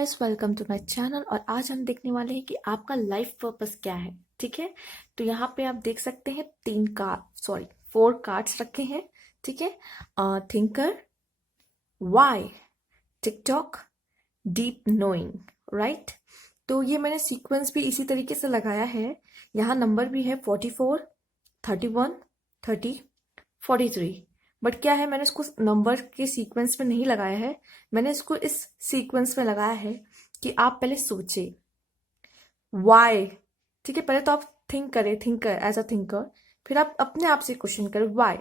Guys, welcome to my channel. और आज हम देखने वाले हैं कि आपका लाइफ पर्पस क्या है। ठीक है, तो यहाँ पे आप देख सकते हैं 4 कार्ड्स रखे हैं। ठीक है, thinker, why, TikTok, deep knowing, right. तो ये मैंने सीक्वेंस भी इसी तरीके से लगाया है। यहाँ नंबर भी है 44, 31, 30, 43। बट क्या है, मैंने इसको नंबर के सीक्वेंस में नहीं लगाया है। मैंने इसको इस सीक्वेंस में लगाया है कि आप पहले सोचे वाई। ठीक है, पहले तो आप थिंक करें, थिंकर एज अ थिंकर। फिर आप अपने आप से क्वेश्चन करें वाई।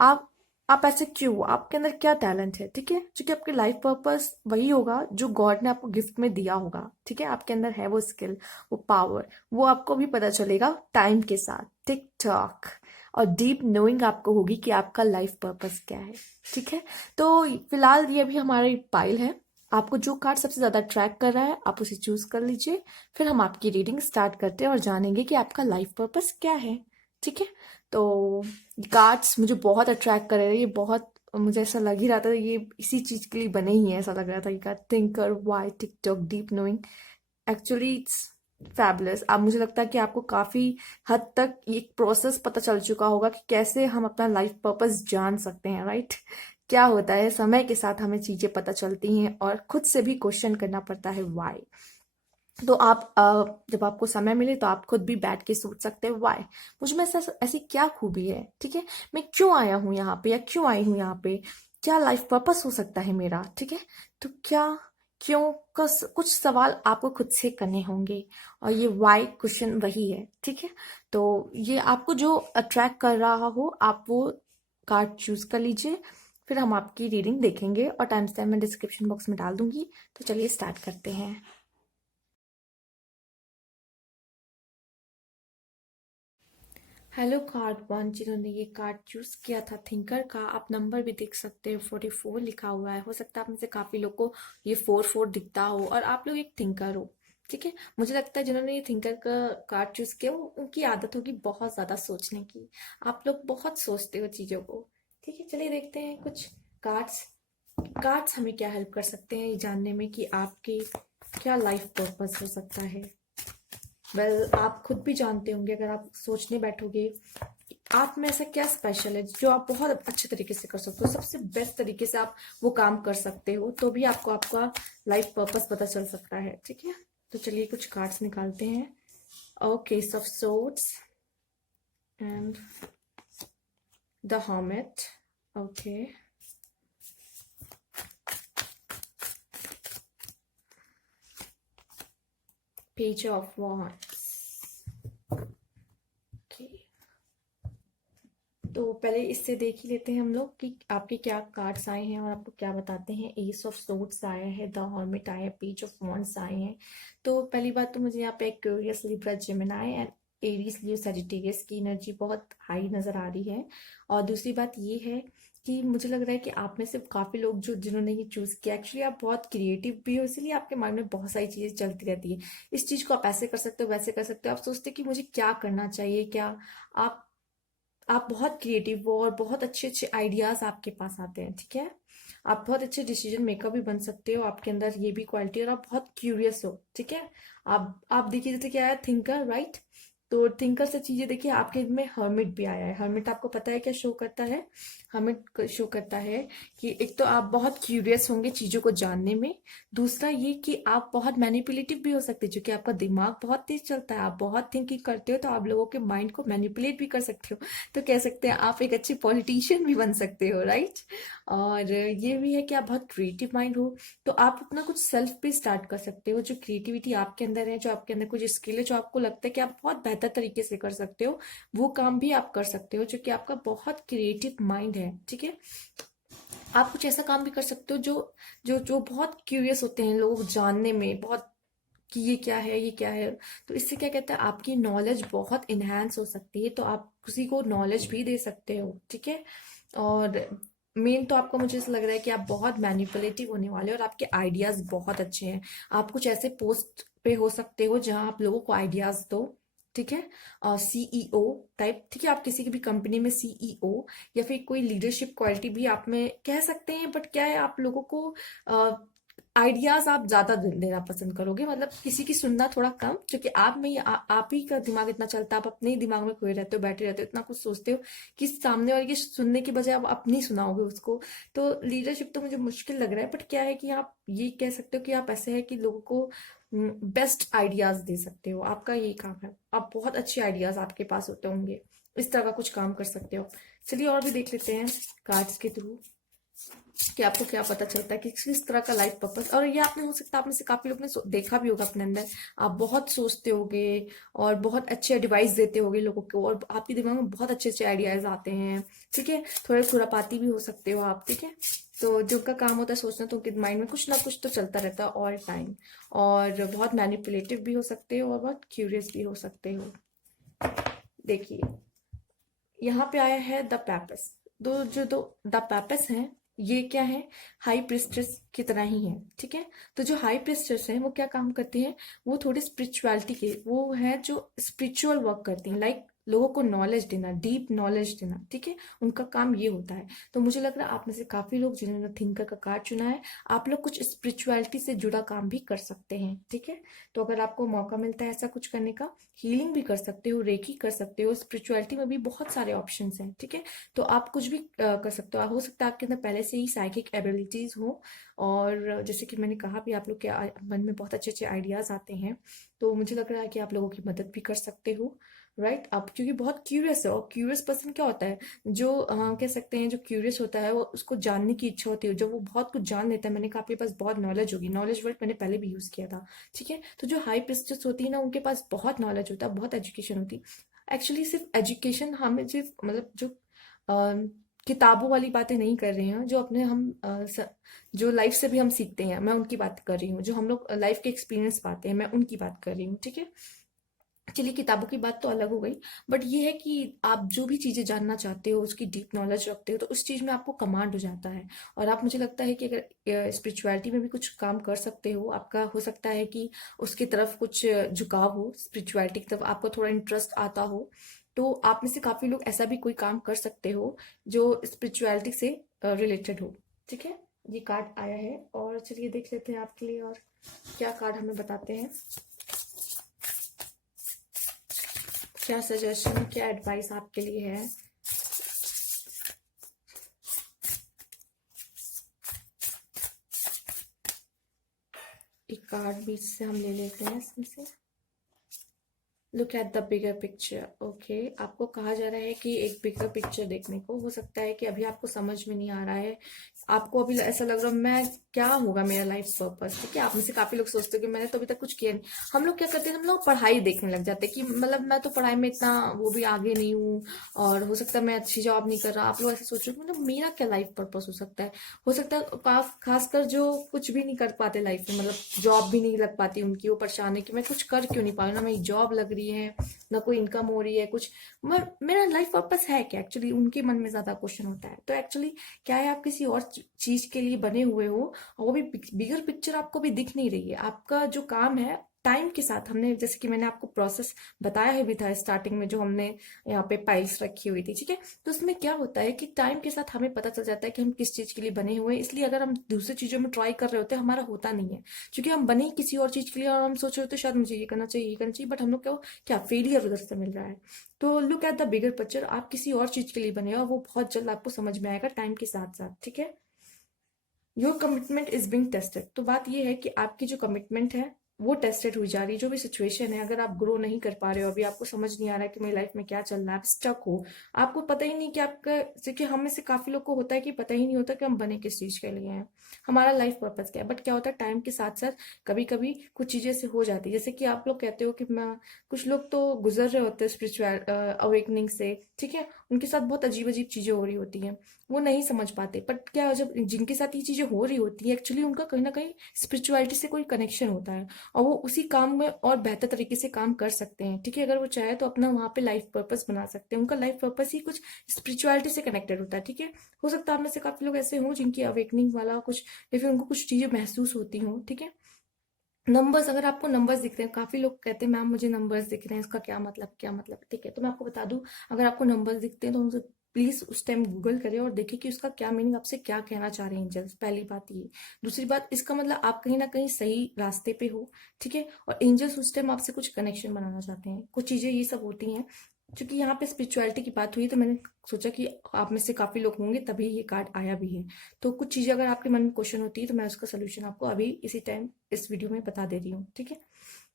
आप आप ऐसे क्यों, आपके अंदर क्या टैलेंट है। ठीक है, क्योंकि आपके लाइफ पर्पस वही होगा जो गॉड ने आपको गिफ्ट में दिया होगा। ठीक है, आपके अंदर है वो स्किल, वो पावर, वो आपको भी पता चलेगा टाइम के साथ। टिक टॉक और डीप नोइंग आपको होगी कि आपका लाइफ पर्पस क्या है। ठीक है, तो फिलहाल ये भी हमारी पाइल है। आपको जो कार्ड सबसे ज्यादा ट्रैक कर रहा है आप उसे चूज कर लीजिए। फिर हम आपकी रीडिंग स्टार्ट करते हैं और जानेंगे कि आपका लाइफ पर्पस क्या है। ठीक है, तो कार्ड्स मुझे बहुत अट्रैक्ट कर रहे हैं। ये बहुत, मुझे ऐसा लग ही रहा था ये इसी चीज के लिए बने ही हैं। ऐसा लग रहा था कि card thinker, why, TikTok, deep knowing. Actually it's fabulous. अब मुझे लगता है कि आपको काफी हद तक ये प्रोसेस पता चल चुका होगा कि कैसे हम अपना लाइफ पर्पस जान सकते हैं, राइट। क्या होता है, समय के साथ हमें चीजें पता चलती हैं और खुद से भी क्वेश्चन करना पड़ता है वाई। तो आप जब आपको समय मिले तो आप खुद भी बैठ के सोच सकते हैं वाई, मुझ में ऐसा ऐसी क्या खूबी है। ठीक है, मैं क्यों आया हूं यहाँ पे या क्यों आई हूं यहाँ पे, क्या लाइफ पर्पस हो सकता है मेरा। ठीक है, तो क्या, क्यों का कुछ सवाल आपको खुद से करने होंगे और ये वाई क्वेश्चन वही है। ठीक है, तो ये आपको जो अट्रैक्ट कर रहा हो आप वो कार्ड चूज कर लीजिए। फिर हम आपकी रीडिंग देखेंगे और टाइम स्टैम्प मैं डिस्क्रिप्शन बॉक्स में डाल दूंगी। तो चलिए स्टार्ट करते हैं। हेलो कार्ड वन, जिन्होंने ये कार्ड चूज किया था थिंकर का, आप नंबर भी देख सकते हैं 44 लिखा हुआ है। हो सकता है आप में से काफी लोग को ये 4 दिखता हो और आप लोग एक थिंकर हो। ठीक है, मुझे लगता है जिन्होंने ये थिंकर का कार्ड चूज किया उनकी आदत होगी बहुत ज्यादा सोचने की। आप लोग बहुत सोचते हो चीजों को। ठीक है, चलिए देखते हैं कुछ कार्ड्स। कार्ड्स हमें क्या हेल्प कर सकते हैं ये जानने में कि आपके क्या लाइफ पर्पस हो सकता है। आप खुद भी जानते होंगे, अगर आप सोचने बैठोगे आप में ऐसा क्या स्पेशल है जो आप बहुत अच्छे तरीके से कर सकते हो, सबसे बेस्ट तरीके से आप वो काम कर सकते हो, तो भी आपको आपका लाइफ पर्पस पता चल सकता है। ठीक है, तो चलिए कुछ कार्ड्स निकालते हैं। Okay, of swords and the hermit. Okay, page of wands। Okay, तो पहले इससे देख ही लेते हैं हम लोग कि आपके क्या कार्ड्स आए हैं और आपको क्या बताते हैं। एस ऑफ सोर्ड्स आया है, द हर्मिट आया है, पेज ऑफ वॉन्ड्स आए हैं। तो पहली बात तो मुझे यहाँ पे Aquarius, Libra, Gemini and Aries, Leo, Sagittarius की एनर्जी बहुत हाई नजर आ रही है। और दूसरी बात ये है कि मुझे लग रहा है कि आप में से काफी लोग जो जिन्होंने ये चूज किया, एक्चुअली आप बहुत क्रिएटिव भी हो, इसलिए आपके माइंड में बहुत सारी चीजें चलती रहती है। इस चीज को आप ऐसे कर सकते हो, वैसे कर सकते हो, आप सोचते हो कि मुझे क्या करना चाहिए, क्या। आप आप बहुत क्रिएटिव हो और बहुत अच्छे अच्छे आइडियाज आपके पास आते हैं। ठीक है, आप बहुत अच्छे डिसीजन मेकर भी बन सकते हो, आपके अंदर ये भी क्वालिटी, और आप बहुत क्यूरियस हो। ठीक है, आप देखिए जैसे क्या है, थिंकर, राइट। तो थिंकर से चीजें देखिए, आपके में हर्मिट भी आया है। हर्मिट आपको पता है क्या शो करता है। हर्मिट शो करता है कि एक तो आप बहुत क्यूरियस होंगे चीजों को जानने में। दूसरा ये कि आप बहुत मैनिपुलेटिव भी हो सकते हैं, क्योंकि आपका दिमाग बहुत तेज चलता है, आप बहुत थिंकिंग करते हो, तो आप लोगों के माइंड को मैनिपुलेट भी कर सकते हो। तो कह सकते हैं आप एक अच्छे पॉलिटिशियन भी बन सकते हो, राइट। और ये भी है कि आप बहुत क्रिएटिव माइंड हो, तो आप अपना कुछ सेल्फ भी स्टार्ट कर सकते हो। जो क्रिएटिविटी आपके अंदर है, जो आपके अंदर कुछ स्किल है, जो आपको लगता है कि आप बहुत बेहतर तरीके से कर सकते हो, वो काम भी आप कर सकते हो, जो कि आपका बहुत क्रिएटिव माइंड है। ठीक है, आप कुछ ऐसा काम भी कर सकते हो जो जो जो बहुत क्यूरियस होते हैं लोग जानने में, बहुत कि ये क्या है, ये क्या है। तो इससे क्या कहता है, आपकी नॉलेज बहुत इनहेंस हो सकती है, तो आप किसी को नॉलेज भी दे सकते हो। ठीक है, और मेन तो आपको, मुझे ऐसा लग रहा है कि आप बहुत मैनिपुलेटिव होने वाले हो और आपके आइडियाज बहुत अच्छे हैं। आप कुछ ऐसे पोस्ट पे हो सकते हो जहां आप लोगों को आइडियाज दो। ठीक है, और सीईओ टाइप। ठीक है, आप किसी की भी कंपनी में सीईओ या फिर कोई लीडरशिप क्वालिटी भी आप में कह सकते हैं। बट क्या है, आप लोगों को आइडियाज आप ज्यादा देना पसंद करोगे, मतलब किसी की सुनना थोड़ा कम, क्योंकि आप में ही आप ही का दिमाग इतना चलता है, आप अपने ही दिमाग में खोए रहते हो, बैठे रहते हो, इतना कुछ सोचते हो कि सामने वाले की सुनने की बजाय आप अपनी सुनाओगे उसको। तो लीडरशिप तो मुझे मुश्किल लग रहा है, बट क्या है कि आप ये कह सकते हो कि आप ऐसे है कि लोगों को बेस्ट आइडियाज दे सकते हो, आपका यही काम है। आप बहुत अच्छे आइडियाज आपके पास होते होंगे, इस तरह का कुछ काम कर सकते हो। चलिए और भी देख लेते हैं कार्ड्स के थ्रू कि आपको क्या पता चलता है कि किस तरह का लाइफ पर्पस। और ये आपने हो सकता है आप में से काफी लोग ने देखा भी होगा अपने अंदर, आप बहुत सोचते होगे और बहुत अच्छे एडवाइस देते होगे लोगों को, और आपके दिमाग में बहुत अच्छे अच्छे आइडियाज आते हैं, ठीक है। थोड़े खुरापाती भी हो सकते हो आप, ठीक है। तो जो का काम होता है सोचना, तो उनके माइंड में कुछ ना कुछ तो चलता रहता है ऑल टाइम। और बहुत मैनिपुलेटिव भी हो सकते हो और बहुत क्यूरियस भी हो सकते हो। देखिए यहाँ पे आया है द पैपस। दो द पैपस हैं, ये क्या है, हाई प्रिस्टेस की तरह ही है, ठीक है। तो जो हाई प्रिस्टेस है वो क्या काम करती है, वो थोड़ी स्पिरिचुअलिटी के, वो है जो स्पिरिचुअल वर्क करती है, लाइक लोगों को नॉलेज देना, डीप नॉलेज देना, ठीक है। उनका काम ये होता है। तो मुझे लग रहा है आप में से काफी लोग जिन्होंने थिंकर का कार्ड चुना है, आप लोग कुछ स्पिरिचुअलिटी से जुड़ा काम भी कर सकते हैं, ठीक है। तो अगर आपको मौका मिलता है ऐसा कुछ करने का, हीलिंग भी कर सकते हो, रेकी कर सकते हो, स्पिरिचुअलिटी में भी बहुत सारे ऑप्शंस हैं, ठीक है। तो आप कुछ भी कर सकते हो सकता है आपके अंदर पहले से ही साइकिक एबिलिटीज हो, और जैसे कि मैंने कहा भी आप लोग के मन में बहुत अच्छे अच्छे आइडियाज आते हैं। तो मुझे लग रहा है कि आप लोगों की मदद भी कर सकते हो, राइट। आप क्योंकि बहुत क्यूरियस है, और क्यूरियस पर्सन क्या होता है, जो कह सकते हैं जो क्यूरियस होता है वो उसको जानने की इच्छा होती है, जो वो बहुत कुछ जान लेता है। मैंने कहा आपके पास बहुत नॉलेज होगी, नॉलेज वर्ड मैंने पहले भी यूज किया था, ठीक है। तो जो हाई प्रिस्टेस होती है ना, उनके पास बहुत नॉलेज होता है, बहुत एजुकेशन होती है। एक्चुअली सिर्फ एजुकेशन हमें सिर्फ मतलब जो किताबों वाली बातें नहीं कर रही हैं, जो अपने हम जो लाइफ से भी हम सीखते हैं, मैं उनकी बात कर रही हूँ। जो हम लोग लाइफ के एक्सपीरियंस पाते हैं, मैं उनकी बात कर रही हूँ, ठीक है। चलिए किताबों की बात तो अलग हो गई, बट ये है कि आप जो भी चीजें जानना चाहते हो, उसकी डीप नॉलेज रखते हो, तो उस चीज में आपको कमांड हो जाता है। और आप, मुझे लगता है कि अगर स्पिरिचुअलिटी में भी कुछ काम कर सकते हो, आपका हो सकता है कि उसकी तरफ कुछ झुकाव हो, स्पिरिचुअलिटी की तरफ आपको थोड़ा इंटरेस्ट आता हो, तो आप में से काफी लोग ऐसा भी कोई काम कर सकते हो जो स्पिरिचुअलिटी से रिलेटेड हो, ठीक है। ये कार्ड आया है, और चलिए देख लेते हैं आपके लिए और क्या कार्ड हमें बताते हैं, क्या सजेशन, क्या एडवाइस आपके लिए है। एक कार्ड बीच से हम ले लेते हैं इसमें से। Look at the bigger picture, okay. आपको कहा जा रहा है कि एक बिगर पिक्चर देखने को, हो सकता है कि अभी आपको समझ में नहीं आ रहा है, आपको अभी ऐसा लग रहा है मैं क्या होगा मेरा लाइफ पर्पस, ठीक है। आप में से काफी लोग सोचते हो कि मैंने तो अभी तक कुछ किया नहीं। हम लोग क्या करते हैं, हम लोग पढ़ाई देखने लग जाते हैं कि मतलब मैं तो पढ़ाई में इतना वो भी आगे नहीं हूँ, और हो सकता है मैं अच्छी जॉब नहीं कर रहा। आप लोग ऐसे सोच रहे हो मतलब मेरा क्या लाइफ पर्पस हो सकता है। हो सकता है खासकर जो कुछ भी नहीं कर पाते लाइफ में, मतलब जॉब भी नहीं लग पाती उनकी, वो परेशान है कि मैं कुछ कर क्यों नहीं पा रहा, ना मेरी जॉब लग रही है, ना कोई इनकम हो रही है कुछ, मेरा लाइफ पर्पस है क्या, एक्चुअली उनके मन में ज्यादा क्वेश्चन होता है। तो एक्चुअली क्या है, आप किसी और चीज के लिए बने हुए हो, और वो भी बिगर पिक्चर आपको भी दिख नहीं रही है। आपका जो काम है टाइम के साथ, हमने जैसे कि मैंने आपको प्रोसेस बताया है भी था स्टार्टिंग में, जो हमने यहाँ पे पाइल्स रखी हुई थी, ठीक है। तो उसमें क्या होता है कि टाइम के साथ हमें पता चल जाता है कि हम किस चीज के लिए बने हुए हैं। इसलिए अगर हम दूसरी चीजों में ट्राई कर रहे होते हैं, हमारा होता नहीं है, क्योंकि हम बने ही किसी और चीज के लिए, और हम सोच रहे होते शायद मुझे ये करना चाहिए, ये करना चाहिए, बट हम लोग क्या फेलियर उधर से मिल रहा है। तो look at the bigger picture, आप किसी और चीज के लिए बने हो, और वो बहुत जल्द आपको समझ में आएगा टाइम के साथ साथ, ठीक है। Your commitment is being tested, तो बात ये है कि आपकी जो कमिटमेंट है वो टेस्टेड हुई जा रही है। जो भी सिचुएशन है, अगर आप ग्रो नहीं कर पा रहे हो, अभी आपको समझ नहीं आ रहा है कि मेरी लाइफ में क्या चल रहा है, आप स्टक हो, आपको पता ही नहीं कि आपका, क्योंकि हम में से काफी लोग को होता है कि पता ही नहीं होता कि हम बने किस चीज के लिए हैं, हमारा लाइफ पर्पस क्या है। बट क्या होता है, टाइम के साथ साथ कभी कभी कुछ चीजें से हो जाती है, जैसे कि आप लोग कहते हो कि मैं, कुछ लोग तो गुजर रहे होते हैं स्पिरिचुअल अवेकनिंग से, ठीक है। उनके साथ बहुत अजीब अजीब चीजें हो रही होती हैं, वो नहीं समझ पाते, बट क्या जब जिनके साथ ये चीजें हो रही होती है, एक्चुअली उनका कहीं ना कहीं स्पिरिचुअलिटी से कोई कनेक्शन होता है, और वो उसी काम में और बेहतर तरीके से काम कर सकते हैं, ठीक है। अगर वो चाहे तो अपना वहां पे लाइफ पर्पस बना सकते हैं, उनका लाइफ पर्पस ही कुछ स्पिरिचुअलिटी से कनेक्टेड होता है, ठीक है। हो सकता है आप में से काफी लोग ऐसे हों जिनकी अवेकनिंग वाला कुछ, या फिर उनको कुछ चीजें महसूस होती हों, ठीक है। नंबर्स, अगर आपको नंबर्स दिख रहे हैं, काफी लोग कहते हैं मैम मुझे नंबर्स दिख रहे हैं, इसका क्या मतलब, क्या मतलब, ठीक है। तो मैं आपको बता दूं, अगर आपको नंबर्स दिखते हैं तो उनसे प्लीज उस टाइम गूगल करें और देखें कि उसका क्या मीनिंग, आपसे क्या कहना चाह रहे हैं एंजल्स। पहली बात ये। दूसरी बात, इसका मतलब आप कहीं ना कहीं सही रास्ते पे हो, ठीक है। और एंजल्स उस टाइम आपसे कुछ कनेक्शन बनाना चाहते हैं, कुछ चीजें ये सब होती हैं। क्योंकि यहाँ पे स्पिरिचुअलिटी की बात हुई तो मैंने सोचा कि आप में से काफी लोग होंगे, तभी ये कार्ड आया भी है। तो कुछ चीजें अगर आपके मन में क्वेश्चन होती है तो मैं उसका सोल्यूशन आपको अभी इसी टाइम इस वीडियो में बता दे रही हूँ, ठीक है।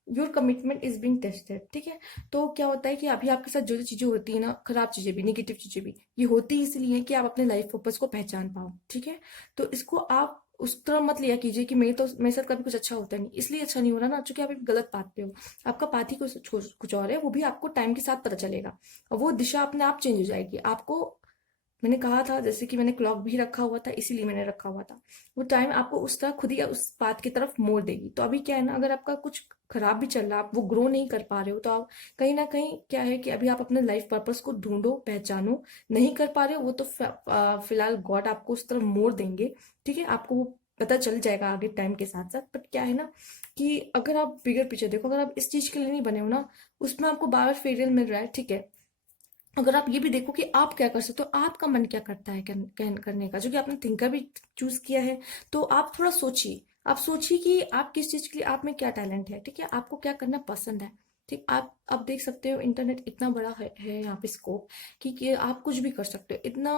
Your commitment is being tested, ठीक है। तो क्या होता है कि अभी आपके साथ जो जो चीजें होती है ना, खराब चीजें भी, निगेटिव चीजें भी, ये होती इसलिए कि आप अपने लाइफ पर्पस को पहचान पाओ, ठीक है। तो इसको आप उस तरह मत लिया कीजिए कि मेरे साथ कभी कुछ अच्छा होता नहीं, इसलिए अच्छा नहीं हो रहा ना, क्योंकि आप एक गलत पाथ पे हो। आपका पाथ ही कुछ और है, वो भी आपको टाइम के साथ पता चलेगा। और वो दिशा अपने आप चेंज हो जाएगी आपको। मैंने कहा था, जैसे कि मैंने क्लॉक भी रखा हुआ था, इसीलिए मैंने रखा हुआ था। वो टाइम आपको उस तरह खुद ही उस बात की तरफ मोड़ देगी। तो अभी क्या है ना, अगर आपका कुछ खराब भी चल रहा है, आप वो ग्रो नहीं कर पा रहे हो, तो आप कहीं ना कहीं क्या है कि अभी आप अपने लाइफ पर्पस को ढूंढो, पहचानो। नहीं कर पा रहे हो वो तो फिलहाल गॉड आपको उस तरफ मोड़ देंगे, ठीक है। आपको वो पता चल जाएगा आगे टाइम के साथ साथ। बट क्या है ना कि अगर आप बिगर पिक्चर देखो, अगर आप इस चीज के लिए नहीं बने हो ना, उसमें आपको बार बार फेलियर मिल रहा है, ठीक है। अगर आप ये भी देखो कि आप क्या कर सकते हो, आपका मन क्या करता है करने का, जो कि आपने थिंकर भी चूज किया है, तो आप थोड़ा सोचिए। आप सोचिए कि आप किस चीज के लिए, आप में क्या टैलेंट है, ठीक है। आपको क्या करना पसंद है, ठीक। आप देख सकते हो इंटरनेट इतना बड़ा है यहाँ पे स्कोप कि आप कुछ भी कर सकते हो इतना।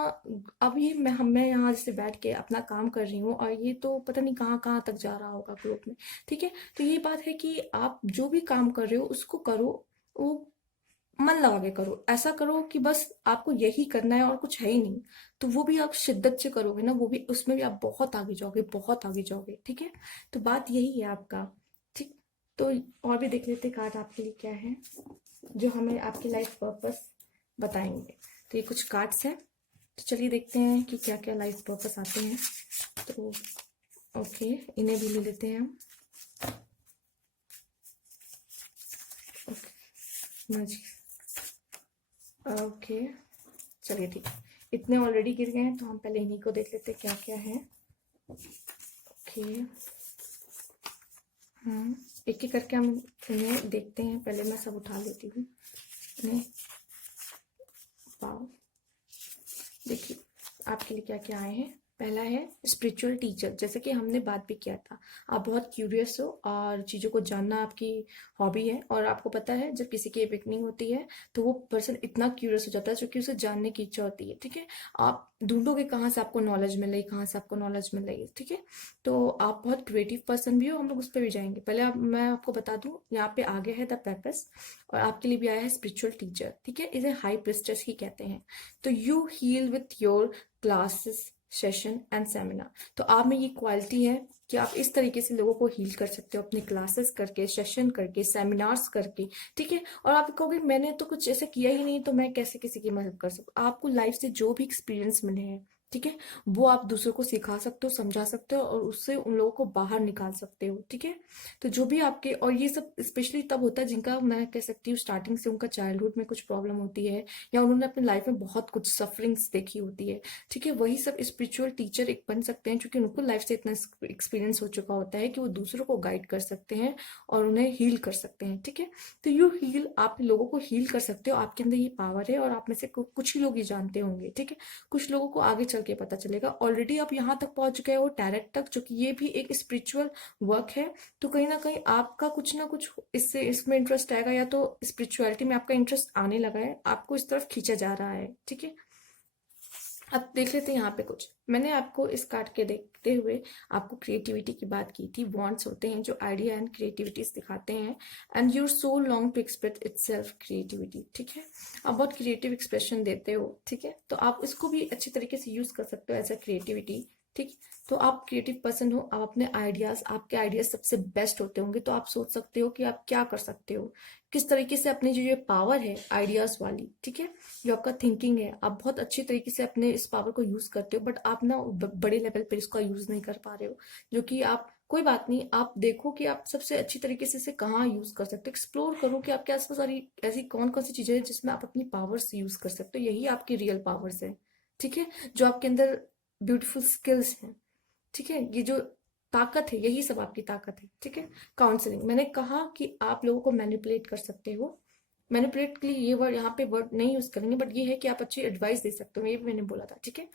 अब ये मैं यहाँ जैसे बैठ के अपना काम कर रही हूँ, और ये तो पता नहीं कहाँ कहाँ तक जा रहा होगा ग्रुप में, ठीक है। तो ये बात है कि आप जो भी काम कर रहे हो उसको करो, वो मन लगा के करो। ऐसा करो कि बस आपको यही करना है और कुछ है ही नहीं। तो वो भी आप शिद्दत से करोगे ना, वो भी, उसमें भी आप बहुत आगे जाओगे, बहुत आगे जाओगे, ठीक है। तो बात यही है आपका, ठीक। तो और भी देख लेते कार्ड आपके लिए क्या है, जो हमें आपकी लाइफ पर्पस बताएंगे। तो ये कुछ कार्ड्स हैं, तो चलिए देखते हैं कि क्या क्या लाइफ पर्पस आते हैं। तो ओके, इन्हें भी ले लेते हैं हम। ओके, ओके, चलिए ठीक है। इतने ऑलरेडी गिर गए हैं तो हम पहले इन्हीं को देख लेते हैं क्या क्या है। ओके, एक एक करके हम इन्हें देखते हैं। पहले मैं सब उठा लेती हूँ इन्हें। वाओ, देखिए आपके लिए क्या क्या आए हैं। पहला है स्पिरिचुअल टीचर, जैसे कि हमने बात भी किया था। आप बहुत क्यूरियस हो और चीज़ों को जानना आपकी हॉबी है, और आपको पता है जब किसी की अवेकनिंग होती है तो वो पर्सन इतना क्यूरियस हो जाता है क्योंकि उसे जानने की इच्छा होती है, ठीक है। आप ढूंढोगे कहाँ से आपको नॉलेज मिल रही, कहाँ से आपको नॉलेज मिल रही है, ठीक है। तो आप बहुत क्रिएटिव पर्सन भी हो, हम लोग उस पर भी जाएंगे। पहले मैं आपको बता दूं, यहाँ पे आगे है द पर्पस, और आपके लिए भी आया है स्पिरिचुअल टीचर, ठीक है। इसे हाई प्रिस्टेस ही कहते हैं। तो you heal with your classes, session and seminar. तो आप में ये क्वालिटी है कि आप इस तरीके से लोगों को हील कर सकते हो, अपने क्लासेस करके, सेशन करके, सेमिनार्स करके, ठीक है। और आप कहोगे मैंने तो कुछ ऐसा किया ही नहीं, तो मैं कैसे किसी की मदद कर सकूं। आपको लाइफ से जो भी एक्सपीरियंस मिले हैं, ठीक है, वो आप दूसरों को सिखा सकते हो, समझा सकते हो, और उससे उन लोगों को बाहर निकाल सकते हो, ठीक है। तो जो भी आपके, और ये सब स्पेशली तब होता है जिनका, मैं कह सकती हूँ स्टार्टिंग से उनका चाइल्डहुड में कुछ प्रॉब्लम होती है, या उन्होंने अपनी लाइफ में बहुत कुछ सफरिंग्स देखी होती है, ठीक है। वही सब स्पिरिचुअल टीचर एक बन सकते हैं, क्योंकि उनको लाइफ से इतना एक्सपीरियंस हो चुका होता है कि वो दूसरों को गाइड कर सकते हैं और उन्हें हील कर सकते हैं, ठीक है। तो यू हील, आप लोगों को हील कर सकते हो, आपके अंदर ये पावर है, और आप में से कुछ ही लोग ये जानते होंगे, ठीक है। कुछ लोगों को आगे चल के पता चलेगा। ऑलरेडी आप यहाँ तक पहुंच गए हो, टैरेट तक, जो कि ये भी एक स्पिरिचुअल वर्क है। तो कहीं ना कहीं आपका कुछ ना कुछ इससे, इसमें इंटरेस्ट आएगा, या तो स्पिरिचुअलिटी में आपका इंटरेस्ट आने लगा है, आपको इस तरफ खींचा जा रहा है, ठीक है। अब देख लेते हैं यहाँ पे कुछ। मैंने आपको इस कार्ड के देखते हुए आपको क्रिएटिविटी की बात की थी। वॉन्ट्स होते हैं जो आइडिया एंड क्रिएटिविटीज दिखाते हैं, and your so long to express itself creativity, ठीक है। आप बहुत क्रिएटिव एक्सप्रेशन देते हो, ठीक है। तो आप इसको भी अच्छी तरीके से यूज कर सकते हो एज अ क्रिएटिविटी, ठीक। तो आप क्रिएटिव पर्सन हो, आप अपने आइडियाज, आपके आइडियाज सबसे बेस्ट होते होंगे, तो आप सोच सकते हो कि आप क्या कर सकते हो, किस तरीके से अपनी जो ये पावर है आइडियाज वाली, ठीक है, जो आपका थिंकिंग है, आप बहुत अच्छी तरीके से अपने इस पावर को यूज करते हो। बट आप ना बड़े लेवल पर इसका यूज नहीं कर पा रहे हो, जो कि आप, कोई बात नहीं, आप देखो कि आप सबसे अच्छी तरीके से इसे कहाँ यूज कर सकते हो। एक्सप्लोर करो कि आपके आसपास सारी ऐसी कौन कौन सी चीजें हैं जिसमें आप अपनी पावर्स यूज कर सकते हो। यही आपकी रियल पावर्स है, ठीक है। जो आपके अंदर ब्यूटीफुल स्किल्स हैं, ठीक है, ये जो ताकत है, यही सब आपकी ताकत है, ठीक है। काउंसलिंग, मैंने कहा कि आप लोगों को मैनिपुलेट कर सकते हो। मैनिपुलेट के लिए ये वर्ड यहाँ पे वर्ड नहीं यूज करेंगे, बट ये है कि आप अच्छी एडवाइस दे सकते हो, ये भी मैंने बोला था, ठीक है।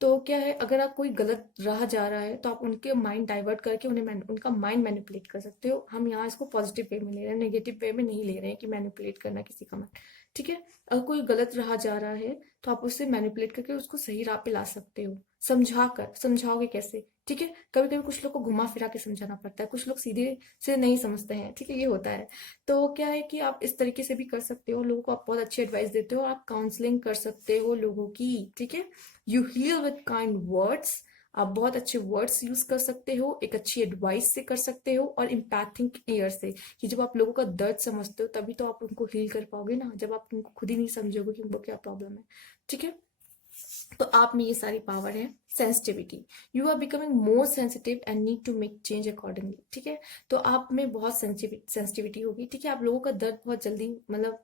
तो क्या है, अगर आप कोई गलत राह जा रहा है तो आप उनके माइंड डाइवर्ट करके उनका माइंड मैनिपुलेट कर सकते हो। हम यहाँ इसको पॉजिटिव वे में ले रहे हैं, नेगेटिव वे में नहीं ले रहे हैं कि मैनिपुलेट करना किसी का माइंड, ठीक है। अगर कोई गलत राह जा रहा है तो आप उससे मैनिपुलेट करके उसको सही राह पे ला सकते हो, समझा कर। समझाओगे कैसे, ठीक है। कभी कभी कुछ लोग को घुमा फिरा के समझाना पड़ता है, कुछ लोग सीधे से नहीं समझते हैं, ठीक है, ये होता है। तो क्या है कि आप इस तरीके से भी कर सकते हो, लोगों को आप बहुत अच्छी एडवाइस देते हो, आप काउंसलिंग कर सकते हो लोगों की, ठीक है। You heal with kind words, आप बहुत अच्छे वर्ड्स यूज कर सकते हो, एक अच्छी एडवाइस से कर सकते हो, और इम्पैथिक एयर से, कि जब आप लोगों का दर्द समझते हो तभी तो आप उनको हील कर पाओगे ना, जब आप उनको खुद ही नहीं समझोगे कि उनको क्या प्रॉब्लम है, ठीक है। तो आप में ये सारी पावर है। Sensitivity, you are becoming more sensitive and need to make change accordingly, ठीक है। तो आप में बहुत सेंसिटिविटी होगी, ठीक है। आप लोगों का दर्द बहुत जल्दी, मतलब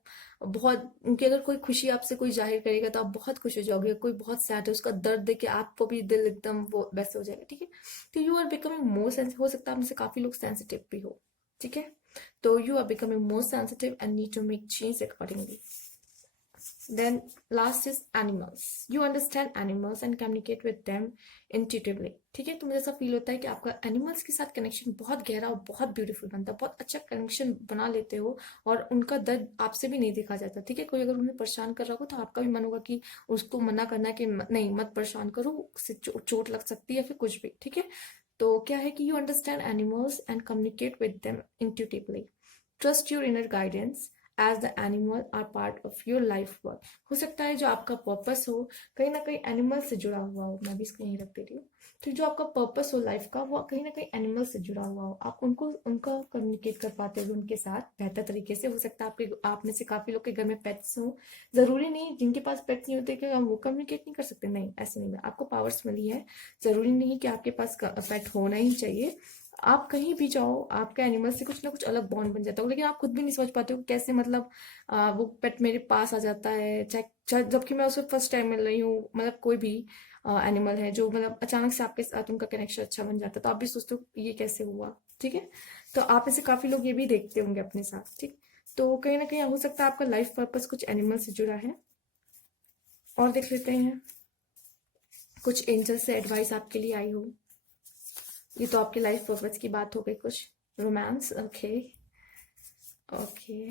बहुत, उनकी अगर कोई खुशी आपसे कोई जाहिर करेगा तो आप बहुत खुश हो जाओगे, कोई बहुत सैड है उसका दर्द देख के आपको भी दिल एकदम वो वैसे हो जाएगा, ठीक है। तो you are becoming more sensitive, हो सकता है आप में से काफी लोग सेंसिटिव भी हो, ठीक है। तो you are becoming more sensitive and need to make change accordingly. Then last is animals. You understand animals and communicate with them intuitively. ठीक है, तो मुझे ऐसा फील होता है कि आपका एनिमल्स के साथ कनेक्शन बहुत गहरा और बहुत ब्यूटीफुल बनता है, बहुत अच्छा कनेक्शन बना लेते हो, और उनका दर्द आपसे भी नहीं देखा जाता, ठीक है। कोई अगर उन्हें परेशान कर रहा हो तो आपका भी मन होगा कि उसको मना करना है कि नहीं मत परेशान करो, उससे चोट लग सकती है, फिर कुछ भी, ठीक है। तो क्या है कि you understand animals and communicate with them intuitively. Trust your inner guidance as the animal are part of your life work. हो सकता है जो आपका पर्पस हो कहीं ना कहीं एनिमल से जुड़ा हुआ हो, मैं भी इसको यहीं रख दे रही हूँ। तो जो आपका पर्पस हो लाइफ का, वो कहीं ना कहीं एनिमल से जुड़ा हुआ हो, आप उनको उनका कम्युनिकेट कर पाते हो उनके साथ बेहतर तरीके से। हो सकता है आपके आप में से काफी लोग के घर में पेट्स हो, जरूरी नहीं जिनके पास पेट्स नहीं होते कि हम वो कम्युनिकेट नहीं कर सकते, नहीं ऐसे नहीं है, आपको पावर्स मिली है। जरूरी नहीं कि आपके पास पेट होना ही चाहिए, आप कहीं भी जाओ आपका एनिमल से कुछ ना कुछ अलग बॉन्ड बन जाता हो, लेकिन आप खुद भी नहीं समझ पाते हो कैसे, मतलब वो पेट मेरे पास आ जाता है, चाहे जबकि मैं उसे फर्स्ट टाइम मिल रही हूँ, मतलब कोई भी एनिमल है जो मतलब अचानक से आपके साथ उनका कनेक्शन अच्छा बन जाता है, तो आप भी सोचते हो ये कैसे हुआ, ठीक है। तो आप ऐसे काफी लोग ये भी देखते होंगे अपने साथ, ठीक। तो कहीं ना कहीं हो सकता है आपका लाइफ पर्पस कुछ एनिमल से जुड़ा है। और देख लेते हैं, कुछ एंजल से एडवाइस आपके लिए आई हो। ये तो आपके लाइफ पर्पस की बात हो गई। कुछ रोमांस, ओके ओके,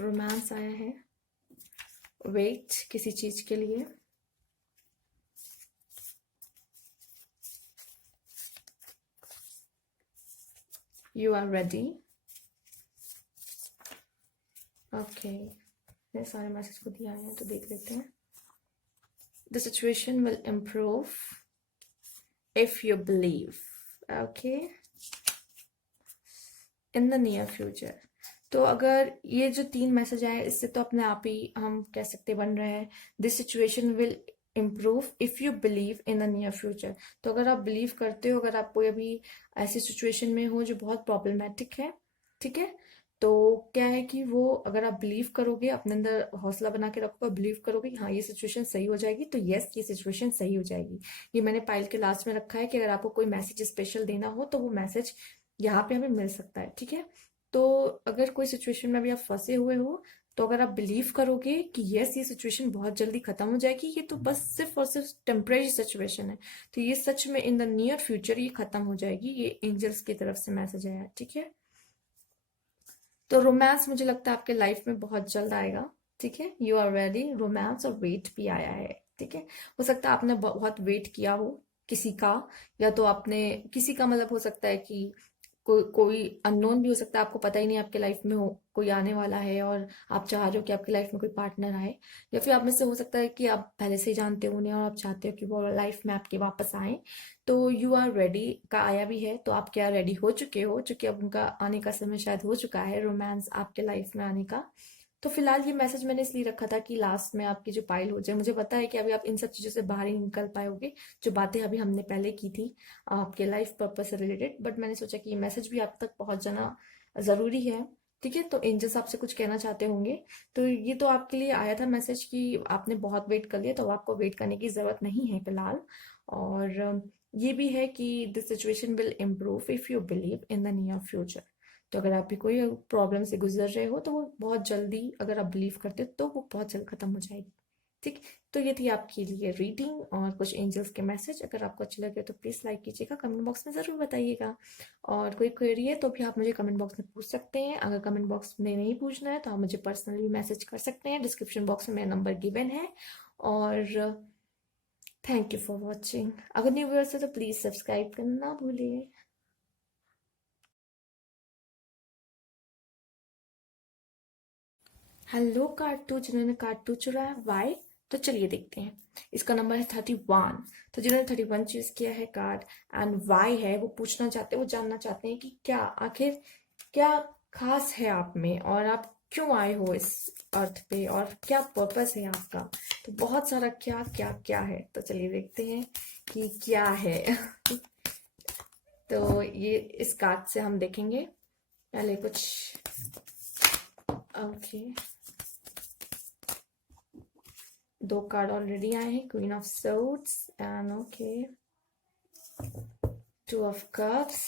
रोमांस आया है। वेट किसी चीज के लिए, यू आर रेडी, ओके। ये सारे मैसेज को दिया है तो देख लेते हैं। The situation will improve if you believe, okay, in the near future. तो अगर ये जो 3 मैसेज आए इससे तो अपने आप ही हम कह सकते बन रहे हैं, this situation will improve if you believe in the near future. तो अगर आप बिलीव करते हो, अगर आप कोई अभी ऐसी सिचुएशन में हो जो बहुत प्रॉब्लमेटिक है, ठीक है, तो क्या है कि वो अगर आप बिलीव करोगे, अपने अंदर हौसला बना के रखोगे, बिलीव करोगे हाँ ये सिचुएशन सही हो जाएगी, तो यस ये सिचुएशन सही हो जाएगी। ये मैंने पाइल के लास्ट में रखा है कि अगर आपको कोई मैसेज स्पेशल देना हो तो वो मैसेज यहाँ पे हमें मिल सकता है, ठीक है। तो अगर कोई सिचुएशन में भी आप फंसे हुए हो, तो अगर आप बिलीव करोगे कि यस ये सिचुएशन बहुत जल्दी खत्म हो जाएगी, ये तो बस सिर्फ और सिर्फ टेम्परेरी सिचुएशन है, तो ये सच में इन द नियर फ्यूचर ये खत्म हो जाएगी, ये एंजल्स की तरफ से मैसेज आया है, ठीक है। तो रोमांस मुझे लगता है आपके लाइफ में बहुत जल्द आएगा, ठीक है। यू आर रेडी, रोमांस और वेट भी आया है, ठीक है। हो सकता है आपने बहुत वेट किया हो किसी का, या तो आपने किसी का, मतलब हो सकता है कि कोई अननोन भी हो सकता है, आपको पता ही नहीं आपके लाइफ में हो कोई आने वाला है और आप चाह रहे हो कि आपकी लाइफ में कोई पार्टनर आए, या फिर आप में से हो सकता है कि आप पहले से ही जानते हो उन्हें और आप चाहते हो कि वो लाइफ में आपके वापस आए। तो यू आर रेडी का आया भी है, तो आप क्या रेडी हो चुके हो, चूंकि अब उनका आने का समय शायद हो चुका है, रोमांस आपके लाइफ में आने का। तो फिलहाल ये मैसेज मैंने इसलिए रखा था कि लास्ट में आपकी जो पाइल हो जाए, मुझे पता है कि अभी आप इन सब चीजों से बाहर ही निकल पाओगे, जो बातें अभी हमने पहले की थी आपके लाइफ पर्पस से रिलेटेड, बट मैंने सोचा कि ये मैसेज भी आप तक पहुंच जाना जरूरी है, ठीक है। तो एंजल्स आपसे कुछ कहना चाहते होंगे, तो ये तो आपके लिए आया था मैसेज कि आपने बहुत वेट कर लिया, तो आपको वेट करने की जरूरत नहीं है फिलहाल। और ये भी है कि this situation will improve if you believe in the near future. तो अगर आप भी कोई प्रॉब्लम से गुजर रहे हो तो वो बहुत जल्दी, अगर आप बिलीव करते हो तो वो बहुत जल्द खत्म हो जाएगी। ठीक। तो ये थी आपके लिए रीडिंग और कुछ एंजल्स के मैसेज। अगर आपको अच्छे लगे तो प्लीज़ लाइक कीजिएगा, कमेंट बॉक्स में ज़रूर बताइएगा। और कोई क्वेरी है तो भी आप मुझे कमेंट बॉक्स में पूछ सकते हैं। अगर कमेंट बॉक्स में नहीं पूछना है तो आप मुझे पर्सनली मैसेज कर सकते हैं। डिस्क्रिप्शन बॉक्स में मेरा नंबर गिवन है। और थैंक यू फॉर वॉचिंग। अगर न्यू व्यूअर्स है तो प्लीज़ सब्सक्राइब करना ना भूलिए। हेलो कार्ड टू, जिन्होंने कार्ड टू चुरा है वाई, तो चलिए देखते हैं। इसका नंबर है 31। तो जिन्होंने 31 चूज किया है कार्ड एंड वाई है, वो पूछना चाहते हैं, वो जानना चाहते हैं कि क्या आखिर क्या खास है आप में, और आप क्यों आए हो इस अर्थ पे, और क्या पर्पस है आपका। तो बहुत सारा क्या क्या क्या है, तो चलिए देखते हैं कि क्या है। तो ये इस कार्ड से हम देखेंगे पहले कुछ। ओके, दो कार्ड ऑलरेडी आए हैं, queen of swords and okay two of cups.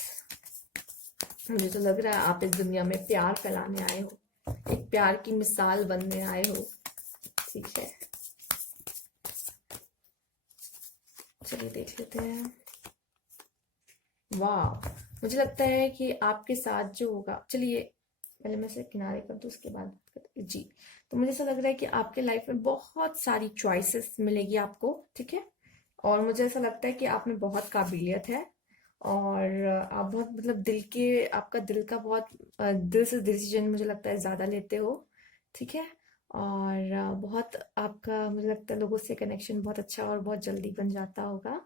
मुझे तो लग रहा है आप इस दुनिया में प्यार फैलाने आए हो, एक प्यार की मिसाल बनने आए हो। ठीक है, चलिए देख लेते हैं। वाह, मुझे लगता है कि आपके साथ जो होगा, चलिए पहले मैं इसे किनारे कर दूं, उसके बाद बात करते हैं। जी, तो मुझे ऐसा लग रहा है कि आपके लाइफ में बहुत सारी चॉइसेस मिलेगी आपको। ठीक है, और मुझे ऐसा लगता है कि आप में बहुत काबिलियत है, और आप बहुत मतलब दिल के, आपका दिल का बहुत दिल से डिसीजन मुझे लगता है ज़्यादा लेते हो। ठीक है, और बहुत आपका मुझे लगता है लोगों से कनेक्शन बहुत अच्छा और बहुत जल्दी बन जाता होगा,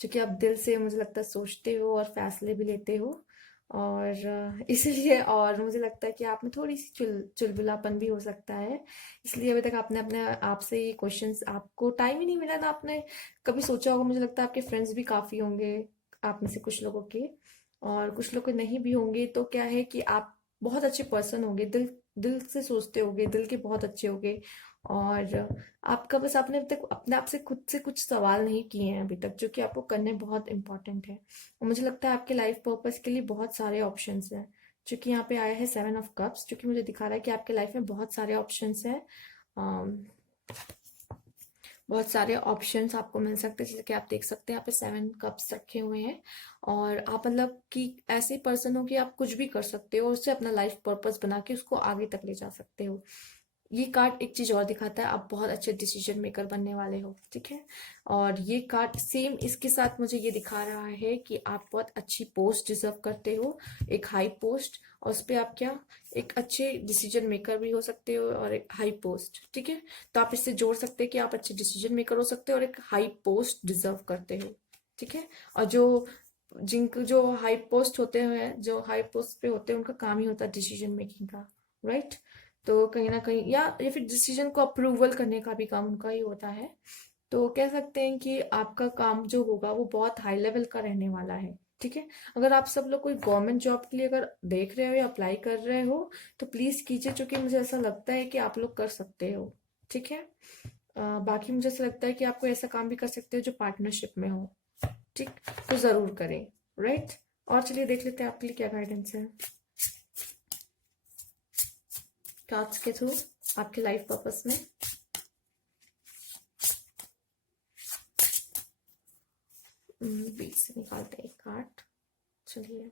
क्योंकि आप दिल से मुझे लगता है सोचते हो और फैसले भी लेते हो। और इसीलिए, और मुझे लगता है कि आप में थोड़ी सी चुलबुलापन भी हो सकता है। इसलिए अभी तक आपने अपने आप से ये क्वेश्चंस, आपको टाइम ही नहीं मिला ना, आपने कभी सोचा होगा। मुझे लगता है आपके फ्रेंड्स भी काफ़ी होंगे आप में से कुछ लोगों के, और कुछ लोग के नहीं भी होंगे। तो क्या है कि आप बहुत अच्छे पर्सन होंगे, दिल दिल से सोचते होगे, दिल के बहुत अच्छे होगे। और आपका बस, आपने अभी तक अपने आप से कुछ सवाल नहीं किए हैं अभी तक, जो कि आपको करने बहुत इंपॉर्टेंट है। और मुझे लगता है आपके लाइफ पर्पस के लिए बहुत सारे ऑप्शंस हैं। क्योंकि यहाँ पे आया है 7 ऑफ कप्स, जो कि मुझे दिखा रहा है कि आपके लाइफ में बहुत सारे ऑप्शंस हैं। बहुत सारे ऑप्शंस आपको मिल सकते हैं, जैसे कि आप देख सकते हैं यहाँ पे 7 कप्स रखे हुए हैं। और आप मतलब कि ऐसे पर्सन हो कि आप कुछ भी कर सकते हो और उससे अपना लाइफ पर्पस बना के उसको आगे तक ले जा सकते हो। ये कार्ड एक चीज और दिखाता है, आप बहुत अच्छे डिसीजन मेकर बनने वाले हो। ठीक है, और ये कार्ड सेम इसके साथ मुझे ये दिखा रहा है कि आप बहुत अच्छी पोस्ट डिजर्व करते हो, एक हाई पोस्ट। और उस पे आप क्या, एक अच्छे डिसीजन मेकर भी हो सकते हो और एक हाई पोस्ट। ठीक है, तो आप इससे जोड़ सकते हैं कि आप अच्छे डिसीजन मेकर हो सकते हो और एक हाई पोस्ट डिजर्व करते हो। ठीक है, और जिनको जो हाई पोस्ट होते हैं, जो हाई पोस्ट पे होते हैं, उनका काम ही होता है डिसीजन मेकिंग का, राइट। तो कहीं ना कहीं, या फिर डिसीजन को अप्रूवल करने का भी काम उनका ही होता है। तो कह सकते हैं कि आपका काम जो होगा वो बहुत हाई लेवल का रहने वाला है। ठीक है, अगर आप सब लोग कोई गवर्नमेंट जॉब के लिए अगर देख रहे हो या अप्लाई कर रहे हो तो प्लीज कीजिए, क्योंकि मुझे ऐसा लगता है कि आप लोग कर सकते हो। ठीक है, बाकी मुझे ऐसा लगता है कि आप कोई ऐसा काम भी कर सकते हो जो पार्टनरशिप में हो। ठीक, तो जरूर करें, राइट। और चलिए देख लेते हैं आपके लिए क्या गाइडेंस है कार्ड्स के थ्रू आपके लाइफ पर्पस में। बीच से निकालते हैं एक कार्ड। चलिए,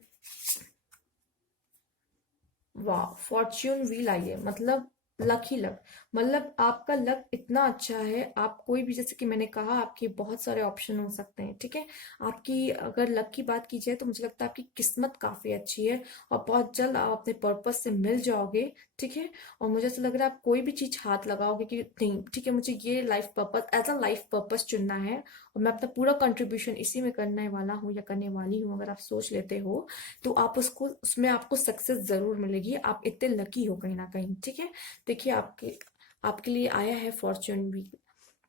वाह, फॉर्च्यून व्हील आई है, मतलब लक ही लक। मतलब आपका लक इतना अच्छा है, आप कोई भी, जैसे कि मैंने कहा, आपके बहुत सारे ऑप्शन हो सकते हैं। ठीक है, आपकी अगर लक की बात की जाए तो मुझे लगता है आपकी किस्मत काफी अच्छी है, और बहुत जल्द आप अपने पर्पस से मिल जाओगे। ठीक है, और मुझे ऐसा लग रहा है आप कोई भी चीज हाथ लगाओगे कि नहीं ठीक है, मुझे ये life purpose, as a life purpose चुनना है और मैं अपना पूरा कंट्रीब्यूशन इसी में करने वाला हूँ या करने वाली हूँ, अगर आप सोच लेते हो तो आप उसको, उसमें आपको सक्सेस जरूर मिलेगी। आप इतने लकी हो कहीं ना कहीं। ठीक है, देखिए आपके आपके लिए आया है फॉर्च्यून भी।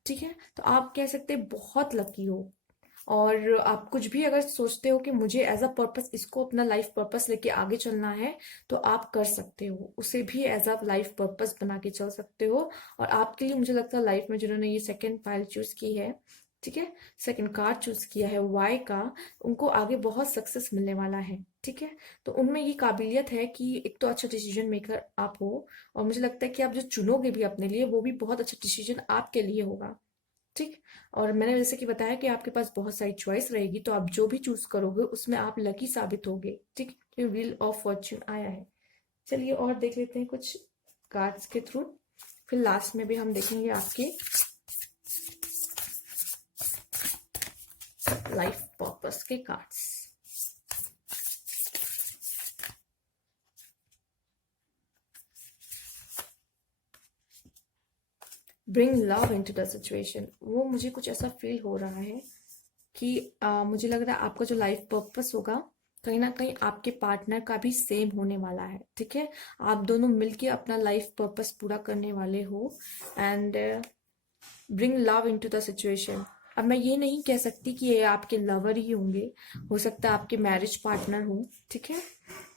ठीक है, तो आप कह सकते हैं बहुत लकी हो। और आप कुछ भी अगर सोचते हो कि मुझे एज अ पर्पस इसको अपना लाइफ पर्पस लेके आगे चलना है, तो आप कर सकते हो, उसे भी एज अ लाइफ पर्पस बना के चल सकते हो। और आपके लिए मुझे लगता है लाइफ में जिन्होंने ये सेकंड फाइल चूज की है, ठीक है। सेकंड कार्ड चूज किया है वाई का, उनको आगे बहुत सक्सेस मिलने वाला है। ठीक है। तो उनमें ये काबिलियत है कि एक तो अच्छा डिसीजन मेकर आप हो, और मुझे लगता है कि आप जो चुनोगे भी अपने लिए वो भी बहुत अच्छा डिसीजन आपके लिए होगा। ठीक। और मैंने जैसे कि बताया कि आपके पास बहुत सारी चॉइस रहेगी, तो आप जो भी चूज करोगे उसमें आप लकी साबित होगे। ठीक। ये व्हील ऑफ फॉर्च्यून आया है। चलिए और देख लेते हैं कुछ कार्ड्स के थ्रू, फिर लास्ट में भी हम देखेंगे आपके लाइफ पर्पस के cards. Bring love into the situation, वो मुझे कुछ ऐसा फील हो रहा है कि मुझे लग रहा है आपका जो लाइफ पर्पस होगा कहीं ना कहीं आपके पार्टनर का भी सेम होने वाला है। ठीक है। आप दोनों मिलके अपना लाइफ पर्पस पूरा करने वाले हो। And bring love into the situation, अब मैं ये नहीं कह सकती कि ये आपके लवर ही होंगे, हो सकता है आपके मैरिज पार्टनर हो। ठीक है।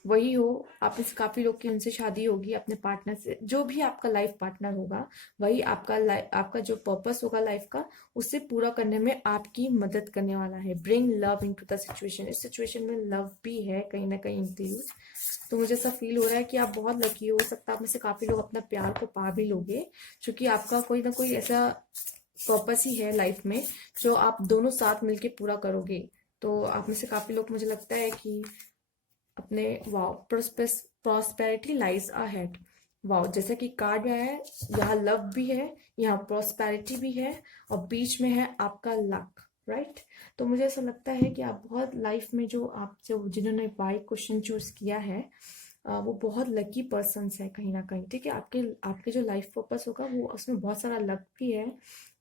वही हो, आप में से काफी लोग की उनसे शादी होगी अपने पार्टनर से, जो भी आपका लाइफ पार्टनर होगा वही आपका जो पर्पस होगा लाइफ का उसे पूरा करने में आपकी मदद करने वाला है। Bring love into the situation, इस सिचुएशन में लव भी है कहीं ना कहीं इंक्लूड। तो मुझे ऐसा फील हो रहा है कि आप बहुत लकी हो सकता है आप में से काफी लोग अपना प्यार को पा भी लोगे, क्योंकि आपका कोई ना कोई ऐसा पर्पस ही है लाइफ में जो आप दोनों साथ मिलके पूरा करोगे। तो आप में से काफी लोग मुझे लगता है कि अपने wow prosperity lies ahead, wow जैसा कि कार्ड में है, यहाँ लव भी है, यहाँ प्रॉस्पेरिटी भी है, और बीच में है आपका लक। राइट। तो मुझे ऐसा लगता है कि आप बहुत लाइफ में जो आपसे जिन्होंने वाई क्वेश्चन चूज किया है वो बहुत लकी पर्सन है कहीं ना कहीं। ठीक है। आपके आपके जो लाइफ पर्पस होगा वो उसमें बहुत सारा लक भी है।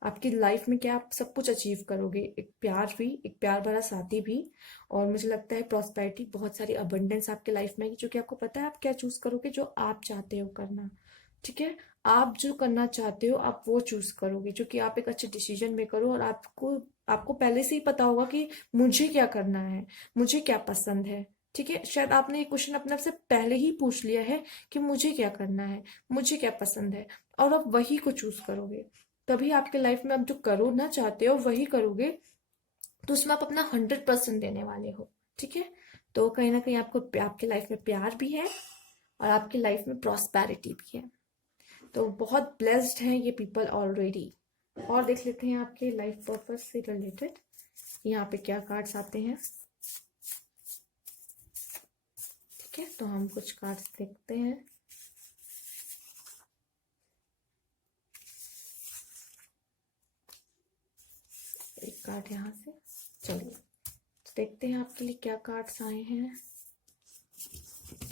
आपकी लाइफ में क्या आप सब कुछ अचीव करोगे, एक प्यार भी, एक प्यार भरा साथी भी, और मुझे लगता है प्रॉस्पेरिटी, बहुत सारी अबंडेंस आपके लाइफ में आएगी, क्योंकि आपको पता है आप क्या चूज करोगे, जो आप चाहते हो करना। ठीक है। आप जो करना चाहते हो आप वो चूज करोगे, क्योंकि आप एक अच्छे डिसीजन मेकर हो, और आपको आपको पहले से ही पता होगा कि मुझे क्या करना है, मुझे क्या पसंद है। ठीक है। शायद आपने ये क्वेश्चन अपने आप से पहले ही पूछ लिया है कि मुझे क्या करना है, मुझे क्या पसंद है, और आप वही को चूज करोगे। तभी आपके लाइफ में आप जो करो ना चाहते हो वही करोगे, तो उसमें आप अपना 100% देने वाले हो। ठीक है। तो कहीं ना कहीं आपको आपके लाइफ में प्यार भी है और आपकी लाइफ में प्रॉस्पेरिटी भी है। तो बहुत ब्लेस्ड हैं ये पीपल ऑलरेडी। और देख लेते हैं आपके लाइफ पर्पस से रिलेटेड यहाँ पे क्या कार्ड्स आते हैं। ठीक है। तो हम कुछ कार्ड्स देखते हैं। एक कार्ड यहाँ से, चलिए तो देखते हैं आपके लिए क्या कार्ड्स आए हैं,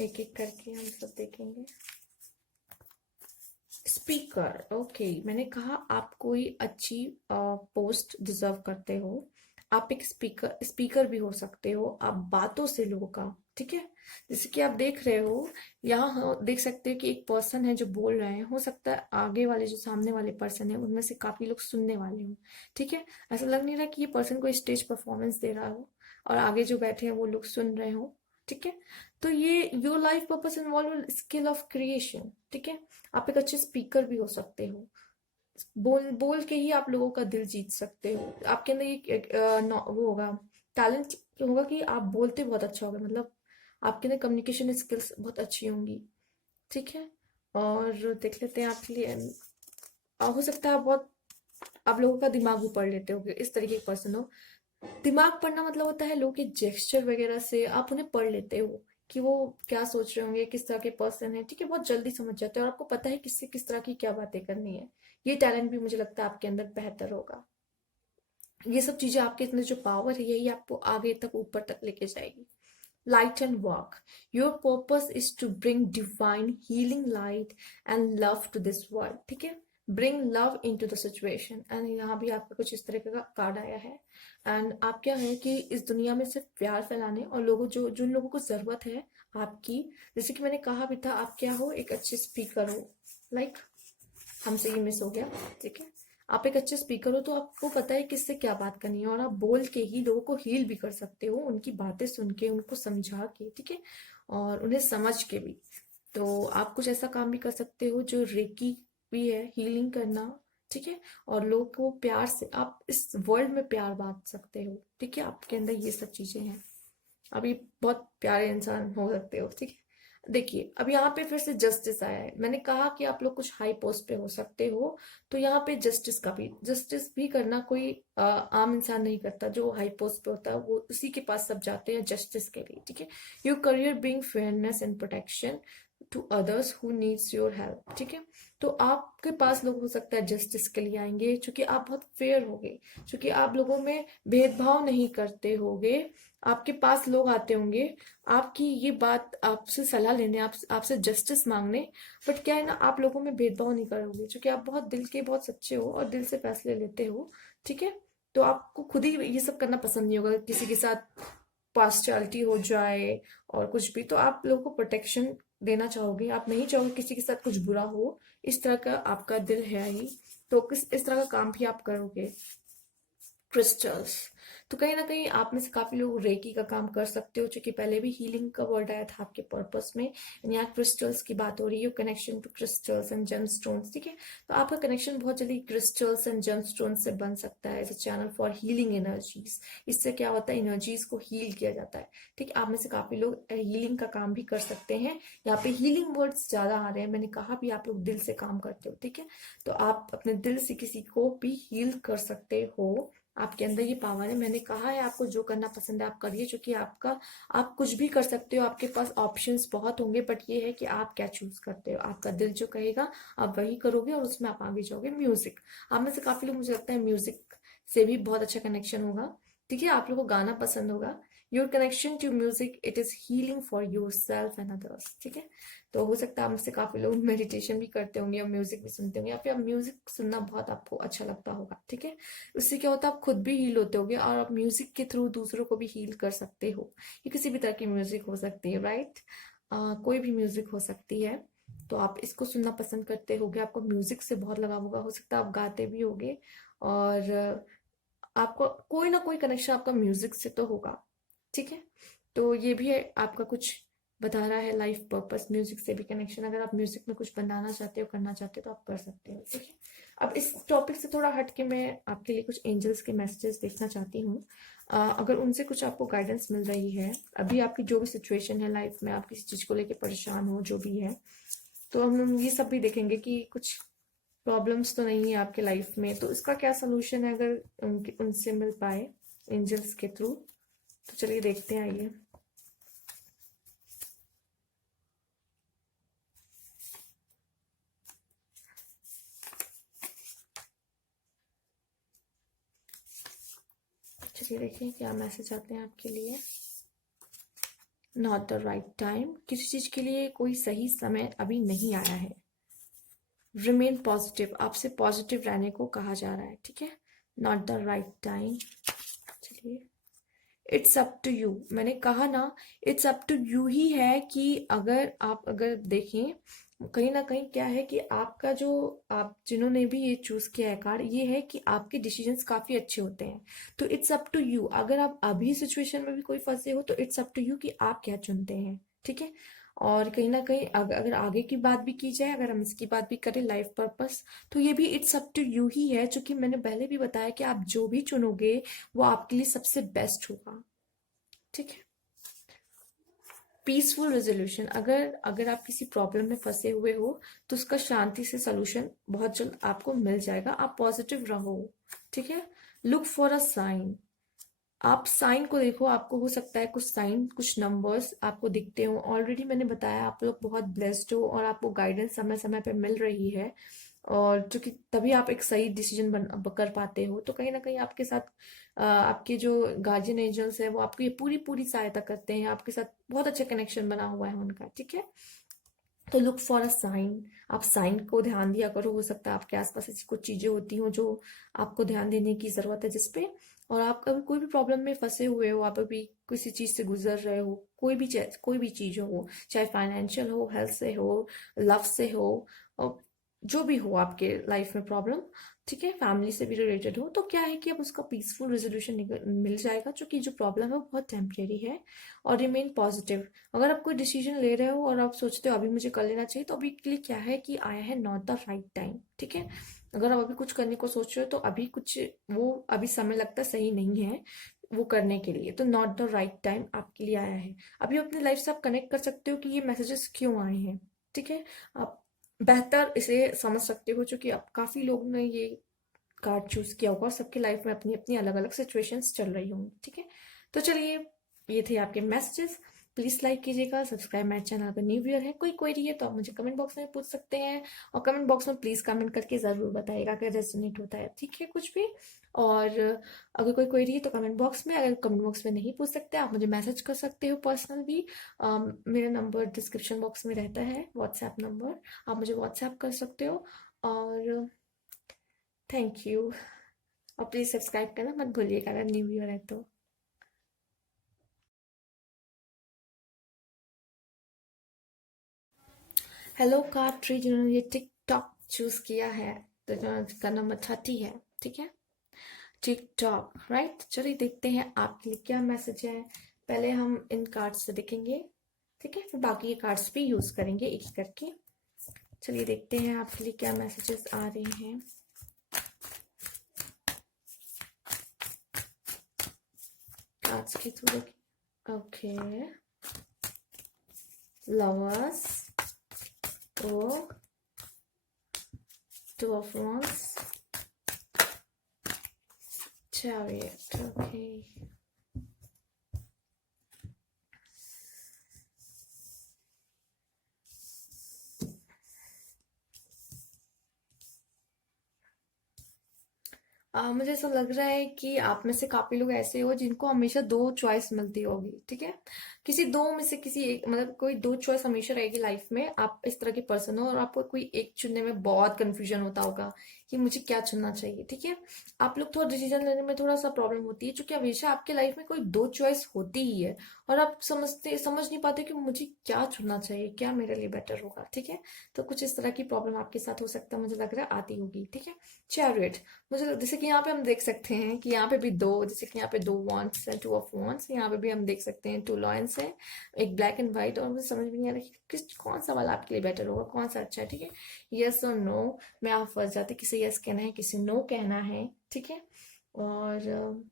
एक एक करके हम सब देखेंगे। Speaker, okay. मैंने कहा आप कोई अच्छी पोस्ट डिजर्व करते हो, आप एक स्पीकर स्पीकर भी हो सकते हो, आप बातों से लोगों का। ठीक है। जैसे कि आप देख रहे हो यहाँ, देख सकते हो कि एक पर्सन है जो बोल रहे हैं, हो सकता है आगे वाले जो सामने वाले पर्सन है उनमें से काफी लोग सुनने वाले हो। ठीक है। ऐसा लग नहीं रहा कि ये पर्सन कोई स्टेज परफॉर्मेंस दे रहा हो और आगे जो बैठे हैं वो लोग सुन रहे हो। ठीक है। तो ये your life purpose involve skill of creation. ठीक है। आप एक अच्छे स्पीकर भी हो सकते हो, बोल बोल के ही आप लोगों का दिल जीत सकते हो। आपके अंदर वो होगा, टैलेंट होगा कि आप बोलते बहुत अच्छा होगा, मतलब आपके अंदर कम्युनिकेशन स्किल्स बहुत अच्छी होंगी। ठीक है। और देख लेते हैं आपके लिए हो सकता है आप लोगों का दिमाग भी पढ़ लेते हो, इस तरीके के पर्सन हो। दिमाग पढ़ना मतलब होता है लोगों के जेस्चर वगैरह से आप उन्हें पढ़ लेते हो कि वो क्या सोच रहे होंगे, किस तरह के पर्सन है। ठीक है। बहुत जल्दी समझ जाते हो और आपको पता है किससे किस तरह की क्या बातें करनी है। ये टैलेंट भी मुझे लगता है आपके अंदर बेहतर होगा। ये सब चीजें आपके अंदर जो पावर है यही आपको आगे तक ऊपर तक लेके जाएगी। Light and walk. Your purpose is to bring divine healing light and love to this world. ठीक है। Bring love into the situation. And यहाँ भी आपका कुछ इस तरह का कार्ड आया है। एंड आप क्या है कि इस दुनिया में सिर्फ प्यार फैलाने और लोगों जो जिन लोगों को जरूरत है आपकी, जैसे कि मैंने कहा भी था, आप क्या हो, एक अच्छे स्पीकर हो। लाइक हमसे ये मिस हो गया। ठीक है। आप एक अच्छे स्पीकर हो तो आपको पता है किससे क्या बात करनी है, और आप बोल के ही लोगों को हील भी कर सकते हो, उनकी बातें सुन के, उनको समझा के। ठीक है। और उन्हें समझ के भी। तो आप कुछ ऐसा काम भी कर सकते हो जो रेकी भी है, हीलिंग करना। ठीक है। और लोगों को प्यार से आप इस वर्ल्ड में प्यार बांट सकते हो, ठीक है। आपके अंदर ये सब चीजें हैं, अभी बहुत प्यारे इंसान हो सकते हो, ठीक है। देखिए अब यहाँ पे फिर से जस्टिस आया है। मैंने कहा कि आप लोग कुछ हाई पोस्ट पे हो सकते हो, तो यहाँ पे जस्टिस भी करना कोई आम इंसान नहीं करता। जो हाई पोस्ट पे होता है वो उसी के पास सब जाते हैं जस्टिस के लिए, ठीक है। Your career being fairness and protection to others who needs your help, ठीक है। तो आपके पास लोग हो सकता है जस्टिस के लिए आएंगे, क्योंकि आप बहुत फेयर होगे, क्योंकि आप लोगों में भेदभाव नहीं करते होगे। आपके पास लोग आते होंगे आपकी ये बात आपसे सलाह लेने, आपसे जस्टिस मांगने, बट क्या है ना, आप लोगों में भेदभाव नहीं करोगे, क्योंकि आप बहुत दिल के बहुत सच्चे हो और दिल से फैसले लेते हो, ठीक है। तो आपको खुद ही ये सब करना पसंद नहीं होगा, किसी के साथ पार्शियलिटी हो जाए और कुछ भी, तो आप लोगों को प्रोटेक्शन देना चाहोगे, आप नहीं चाहोगे किसी के साथ कुछ बुरा हो। इस तरह का आपका दिल है ही, तो किस इस तरह का काम भी आप करोगे। क्रिस्टल्स, तो कहीं ना कहीं आप में से काफी लोग रेकी का काम कर सकते हो, क्योंकि पहले भी हीलिंग का वर्ड आया था आपके पर्पस में। यहाँ क्रिस्टल्स की बात हो रही है, connection to crystals and gemstones, ठीक है। तो आपका कनेक्शन बहुत जल्दी क्रिस्टल्स एंड जेमस्टोन्स से बन सकता है as a channel for healing energies. इससे क्या होता है, एनर्जीज को हील किया जाता है, ठीक है। आप में से काफी लोग हीलिंग का काम भी कर सकते हैं। यहाँ पे हीलिंग वर्ड्स ज्यादा आ रहे हैं, मैंने कहा भी आप लोग दिल से काम करते हो, ठीक है। तो आप अपने दिल से किसी को भी हील कर सकते हो, आपके अंदर ये पावर है। मैंने कहा है आपको जो करना पसंद है आप करिए, क्योंकि आपका, आप कुछ भी कर सकते हो, आपके पास ऑप्शंस बहुत होंगे, बट ये है कि आप क्या चूज करते हो। आपका दिल जो कहेगा आप वही करोगे और उसमें आप आगे जाओगे। म्यूजिक, आप में से काफी लोग, मुझे लगता है म्यूजिक से भी बहुत अच्छा कनेक्शन होगा, ठीक है। आप लोगों को गाना पसंद होगा। Your connection to music, it is healing for yourself and others, ठीक है। तो हो सकता है आप में से काफी लोग मेडिटेशन भी करते होंगे या म्यूजिक भी सुनते होंगे, या फिर म्यूजिक सुनना बहुत आपको अच्छा लगता होगा, ठीक है। उससे क्या होता है, आप खुद भी हील होते होगे और आप म्यूजिक के थ्रू दूसरों को भी हील कर सकते हो। ये किसी भी तरह की म्यूजिक हो सकती है, राइट। कोई भी म्यूजिक हो सकती है। तो आप इसको सुनना पसंद करते होगे, आपको म्यूजिक से बहुत लगाव होगा, हो सकता है आप गाते भी होगे, और आपको कोई ना कोई कनेक्शन आपका म्यूजिक से तो होगा, ठीक है। तो ये भी है आपका कुछ बता रहा है लाइफ पर्पस, म्यूजिक से भी कनेक्शन। अगर आप म्यूजिक में कुछ बनाना चाहते हो, करना चाहते हो, तो आप कर सकते हो, ठीक है। अब इस टॉपिक से थोड़ा हट के मैं आपके लिए कुछ एंजल्स के मैसेजेस देखना चाहती हूँ। अगर उनसे कुछ आपको गाइडेंस मिल रही है, अभी आपकी जो भी सिचुएशन है लाइफ में, आप किसी चीज को लेके परेशान हो, जो भी है, तो हम ये सब भी देखेंगे कि कुछ प्रॉब्लम्स तो नहीं है आपके लाइफ में, तो इसका क्या सोल्यूशन है, अगर उनसे मिल पाए एंजल्स के थ्रू। तो चलिए देखते हैं, आइए। चलिए देखिए क्या मैसेज आते हैं आपके लिए। नॉट द राइट टाइम, किसी चीज के लिए कोई सही समय अभी नहीं आया है। रिमेन पॉजिटिव, आपसे पॉजिटिव रहने को कहा जा रहा है, ठीक है। नॉट द राइट टाइम, चलिए। इट्स अप टू यू, मैंने कहा ना, इट्स अप टू यू ही है कि अगर आप, अगर देखें कहीं ना कहीं क्या है कि आपका जो, आप जिन्होंने भी ये चूज किया है कार्ड, ये है कि आपके डिसीजंस काफी अच्छे होते हैं। तो इट्स अप टू यू, अगर आप अभी सिचुएशन में भी कोई फंसे हो, तो इट्स अप टू यू कि आप क्या चुनते हैं, ठीक है। और कहीं ना कहीं अगर आगे की बात भी की जाए, अगर हम इसकी बात भी करें लाइफ पर्पस, तो ये भी इट्स अप टू यू ही है, जो कि मैंने पहले भी बताया कि आप जो भी चुनोगे वो आपके लिए सबसे बेस्ट होगा, ठीक है। पीसफुल रेजोल्यूशन, अगर अगर आप किसी प्रॉब्लम में फंसे हुए हो, तो उसका शांति से सोल्यूशन बहुत जल्द आपको मिल जाएगा। आप पॉजिटिव रहो, ठीक है। लुक फॉर अ साइन, आप साइन को देखो, आपको हो सकता है कुछ साइन, कुछ नंबर्स आपको दिखते हो। ऑलरेडी मैंने बताया आप लोग बहुत ब्लेस्ड हो और आपको गाइडेंस समय समय पे मिल रही है, और जो कि तभी आप एक सही डिसीजन कर पाते हो। तो कहीं ना कहीं आपके साथ आपके जो गार्जियन एंजल्स है वो आपको ये पूरी पूरी सहायता करते हैं, आपके साथ बहुत अच्छा कनेक्शन बना हुआ है उनका, ठीक है। तो लुक फॉर अ साइन, आप साइन को ध्यान दिया करो। हो सकता है आपके आसपास ऐसी कुछ चीजें होती हो जो आपको ध्यान देने की जरूरत है जिसपे, और आप कभी कोई भी प्रॉब्लम में फंसे हुए हो, आप अभी किसी चीज से गुजर रहे हो, कोई भी चीज हो, चाहे फाइनेंशियल हो, हेल्थ से हो, लव से हो, और जो भी हो आपके लाइफ में प्रॉब्लम, ठीक है, फैमिली से भी रिलेटेड हो, तो क्या है कि अब उसका पीसफुल रेजोल्यूशन मिल जाएगा, क्योंकि जो प्रॉब्लम है वो बहुत टेम्परेरी है। और रिमेन पॉजिटिव। अगर आप कोई डिसीजन ले रहे हो और आप सोचते हो अभी मुझे कर लेना चाहिए, तो अभी के लिए क्या है कि आया है नॉट द राइट टाइम, ठीक है। अगर आप अभी कुछ करने को सोच रहे हो तो अभी कुछ वो अभी समय लगता सही नहीं है वो करने के लिए, तो नॉट द राइट टाइम आपके लिए आया है। अभी अपनी लाइफ से आप कनेक्ट कर सकते हो कि ये मैसेजेस क्यों आए हैं, ठीक है। आप बेहतर इसे समझ सकते हो, क्योंकि अब काफी लोगों ने ये कार्ड चूज किया होगा और सबके लाइफ में अपनी अपनी अलग अलग सिचुएशंस चल रही होंगी, ठीक है। तो चलिए, ये थे आपके मैसेजेस। प्लीज लाइक कीजिएगा, सब्सक्राइब माई चैनल। अगर न्यू व्यूअर है, कोई क्वेरी है तो आप मुझे कमेंट बॉक्स में पूछ सकते हैं, और कमेंट बॉक्स में प्लीज कमेंट करके जरूर बताइएगा अगर रेजोनेट होता है, ठीक है, कुछ भी। और अगर कोई क्वेरी है तो कमेंट बॉक्स में, अगर कमेंट बॉक्स में नहीं पूछ सकते आप मुझे मैसेज कर सकते हो पर्सनल भी। मेरा नंबर डिस्क्रिप्शन बॉक्स में रहता है, व्हाट्सएप नंबर, आप मुझे व्हाट्सएप कर सकते हो। और थैंक यू। और प्लीज सब्सक्राइब करना मत भूलिएगा अगर न्यू व्यूअर है तो। हेलो कार्ड ट्री, जिन्होंने ये टिकटॉक चूज किया है, तो जिनका नंबर 30 है, ठीक है, टिकटॉक, राइट। चलिए देखते हैं आपके लिए क्या मैसेज है। पहले हम इन कार्ड्स से देखेंगे, ठीक है, फिर बाकी ये कार्ड्स भी यूज करेंगे एक एक करके। चलिए देखते हैं आपके लिए क्या मैसेजेस आ रहे हैं कार्ड्स के through. Okay, lovers, oh, two of wands, chariot, okay. मुझे ऐसा लग रहा है कि आप में से काफी लोग ऐसे हो जिनको हमेशा दो चॉइस मिलती होगी, ठीक है। किसी दो में से किसी एक, मतलब कोई दो चॉइस हमेशा रहेगी लाइफ में। आप इस तरह की पर्सन हो और आपको कोई एक चुनने में बहुत कंफ्यूजन होता होगा कि मुझे क्या चुनना चाहिए, ठीक है। आप लोग थोड़ा डिसीजन लेने में थोड़ा सा प्रॉब्लम होती है, क्योंकि हमेशा आपके लाइफ में कोई दो चॉइस होती ही है, और आप समझ नहीं पाते कि मुझे क्या चुनना चाहिए, क्या मेरे लिए बेटर होगा, ठीक है। तो कुछ इस तरह की प्रॉब्लम आपके साथ हो सकता है, मुझे लग रहा है आती होगी, ठीक है। चैरियट, मुझे जैसे कि यहाँ पे हम देख सकते हैं कि यहाँ पे भी दो, जैसे कि यहाँ पे दो wands है, टू ऑफ wands, यहाँ पे भी हम देख सकते हैं टू लॉयंस है, एक ब्लैक एंड व्हाइट। और मुझे समझ में नहीं आ रहा कि कौन सा वाला आपके लिए बेटर होगा, कौन सा अच्छा है, ठीक है। यस और नो में आप फंस जाते, किसे यस कहना है किसे नो कहना है, ठीक है। और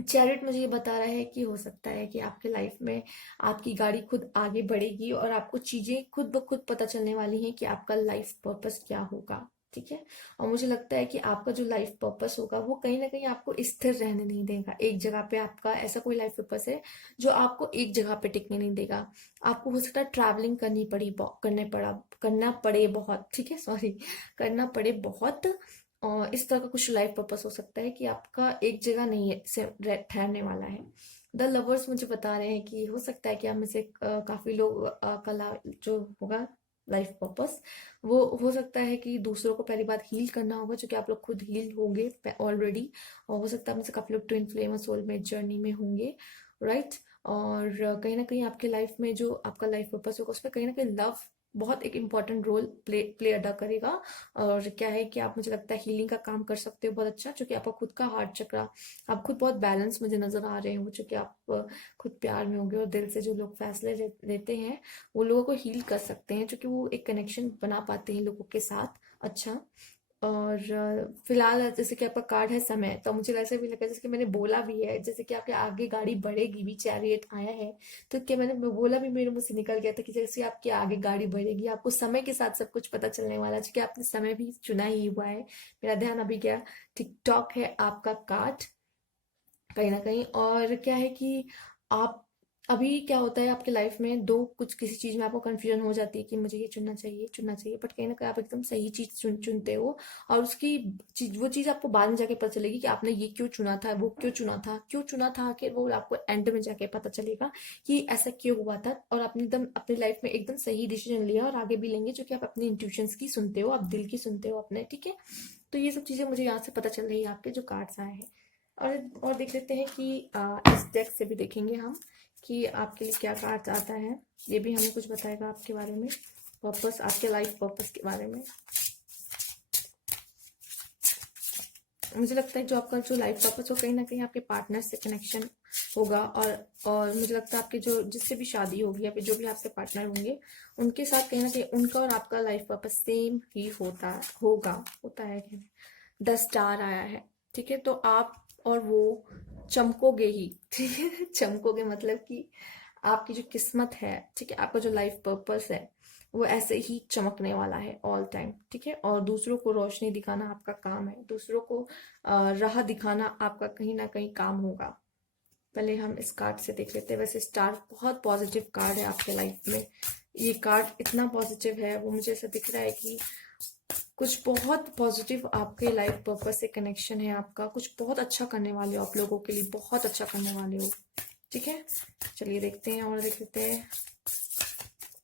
चैरिट मुझे ये बता रहा है कि हो सकता है कि आपके लाइफ में आपकी गाड़ी खुद आगे बढ़ेगी और आपको चीजें खुद ब खुद पता चलने वाली हैं कि आपका लाइफ पर्पस क्या होगा, ठीक है। और मुझे लगता है कि आपका जो लाइफ पर्पस होगा वो कहीं ना कहीं आपको स्थिर रहने नहीं देगा एक जगह पे। आपका ऐसा कोई लाइफ पर्पस है जो आपको एक जगह पे टिकने नहीं देगा। आपको हो सकता है ट्रैवलिंग करना पड़े बहुत, ठीक है, सॉरी, करना पड़े बहुत। और इस तरह का कुछ लाइफ पर्पस हो सकता है कि आपका एक जगह नहीं है से ठहरने वाला है। द लवर्स मुझे बता रहे हैं कि हो सकता है कि आप में से काफी लोग कला जो होगा लाइफ पर्पस, वो हो सकता है कि दूसरों को पहली बात हील करना होगा, जो कि आप लोग खुद हील होंगे ऑलरेडी। और हो सकता है आप में से काफी लोग ट्विन फ्लेम और सोलमेट जर्नी में होंगे, राइट। और कहीं ना कहीं आपके लाइफ में जो आपका लाइफ पर्पस होगा उसमें कहीं ना कहीं लव बहुत एक इम्पॉर्टेंट रोल प्ले अदा करेगा। और क्या है कि आप, मुझे लगता है, हीलिंग का काम कर सकते हो बहुत अच्छा, क्योंकि आपका खुद का हार्ट चक्रा, आप खुद बहुत बैलेंस मुझे नजर आ रहे हो, क्योंकि आप खुद प्यार में होंगे और दिल से जो लोग फैसले लेते हैं वो लोगों को हील कर सकते हैं, क्योंकि वो एक कनेक्शन बना पाते हैं लोगों के साथ, अच्छा। और फिलहाल जैसे कि आपका कार्ड है समय, तो मुझे ऐसा भी लगा जैसे कि मैंने बोला भी है, जैसे कि आपके आगे गाड़ी बढ़ेगी भी, चैरियट आया है, तो क्या मैंने बोला भी, मेरे मुंह से निकल गया था कि जैसे आपके आगे गाड़ी बढ़ेगी आपको समय के साथ सब कुछ पता चलने वाला है, क्योंकि आपने समय भी चुना ही हुआ है। मेरा ध्यान अभी गया, टिकटॉक है आपका कार्ड कहीं ना कहीं। और क्या है कि आप, अभी क्या होता है आपके लाइफ में, दो कुछ किसी चीज में आपको कंफ्यूजन हो जाती है कि मुझे ये चुनना चाहिए, बट कहीं ना कहीं आप एकदम सही चीज चुनते हो। और उसकी वो चीज आपको बाद में जाके पता चलेगी कि आपने ये क्यों चुना था, वो क्यों चुना था, कि वो आपको एंड में जाके पता चलेगा कि ऐसा क्यों हुआ था। और आपने एकदम अपनी लाइफ में एकदम सही डिसीजन लिया और आगे भी लेंगे, जो कि आप अपनी इंट्यूशंस की सुनते हो, आप दिल की सुनते हो अपने, ठीक है। तो ये सब चीजें मुझे यहाँ से पता चल रही है आपके जो कार्ड्स आए हैं। और देख लेते हैं कि इस डेक से भी देखेंगे हम कि आपके लिए क्या कार्ड आता है। ये भी हमें कुछ बताएगा आपके बारे में, पर्पस, आपके लाइफ पर्पस के बारे में। मुझे लगता है जो आपका जो लाइफ पर्पस हो कहीं ना कहीं आपके पार्टनर से कनेक्शन होगा। और मुझे लगता है आपके जो जिससे भी शादी होगी या फिर जो भी आपके पार्टनर होंगे उनके साथ कहीं ना कहीं उनका और आपका लाइफ पर्पस सेम ही होता है कि 10 स्टार आया है। ठीक है, तो आप और वो चमकोगे ही। ठीक है, चमकोगे मतलब कि आपकी जो किस्मत है, ठीक है, आपका जो लाइफ पर्पस है वो ऐसे ही चमकने वाला है ऑल टाइम। ठीक है, और दूसरों को रोशनी दिखाना आपका काम है, दूसरों को राह दिखाना आपका कहीं ना कहीं काम होगा। पहले हम इस कार्ड से देख लेते हैं। वैसे स्टार बहुत पॉजिटिव कार्ड है आपके लाइफ में। ये कार्ड इतना पॉजिटिव है, वो मुझे ऐसा दिख रहा है कि कुछ बहुत पॉजिटिव आपके लाइफ पर्पस से कनेक्शन है आपका। कुछ बहुत अच्छा करने वाले हो आप लोगों के लिए, बहुत अच्छा करने वाले हो। ठीक है, चलिए देखते हैं और देख लेते हैं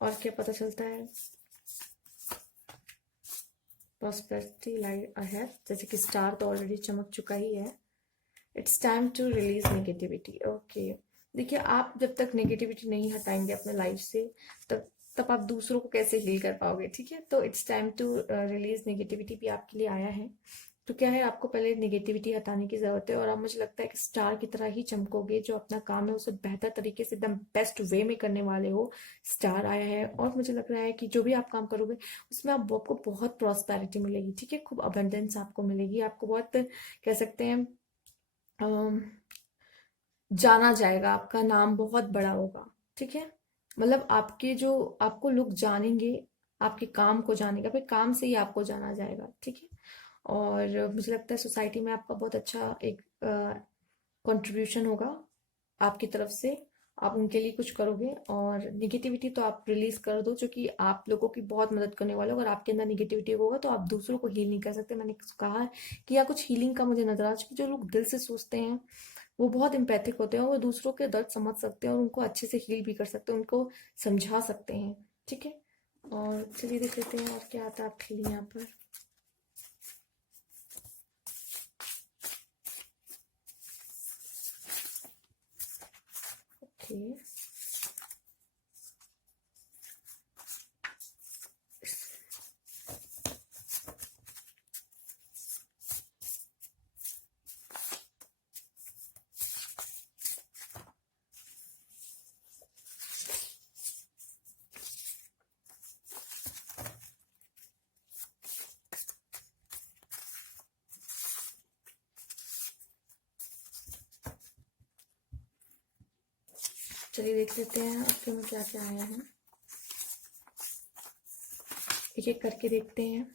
और क्या पता चलता है। प्रॉस्पेरिटी लाइट अहेड, जैसे कि स्टार तो ऑलरेडी चमक चुका ही है। It's time to release negativity. Okay, देखिए आप जब तक नेगेटिविटी नहीं हटाएंगे अपने लाइफ से तब तब आप दूसरों को कैसे हील कर पाओगे। ठीक है, तो it's time to release negativity भी आपके लिए आया है। तो क्या है, आपको पहले नेगेटिविटी हटाने की जरूरत है और आप, मुझे लगता है कि स्टार की तरह ही चमकोगे। जो अपना काम है उसे बेहतर तरीके से एकदम बेस्ट वे में करने वाले हो। स्टार आया है और मुझे लग रहा है कि जो भी आप काम करोगे उसमें आपको बहुत प्रॉस्पेरिटी मिलेगी। ठीक है, खूब अबंडेंस आपको मिलेगी। आपको बहुत कह सकते हैं अम, जाना जाएगा, आपका नाम बहुत बड़ा होगा। ठीक है, मतलब आपके जो आपको लोग जानेंगे, आपके काम को जानेगा, फिर काम से ही आपको जाना जाएगा। ठीक है, और मुझे लगता है सोसाइटी में आपका बहुत अच्छा एक कंट्रीब्यूशन होगा आपकी तरफ से। आप उनके लिए कुछ करोगे और निगेटिविटी तो आप रिलीज कर दो, जो कि आप लोगों की बहुत मदद करने वाला होगा। अगर आपके अंदर निगेटिविटी होगा तो आप दूसरों को हील नहीं कर सकते। मैंने कहा है कि यहाँ कुछ हीलिंग का मुझे नजर आ चुकी। जो लोग दिल से सोचते हैं वो बहुत एम्पैथिक होते हैं और वो दूसरों के दर्द समझ सकते हैं और उनको अच्छे से हील भी कर सकते हैं, उनको समझा सकते हैं। ठीक है, और चलिए देख लेते हैं और क्या आता है आपके लिए यहाँ पर। ओके, चलिए देख लेते हैं आपके में क्या क्या आया है। एक एक करके देखते हैं।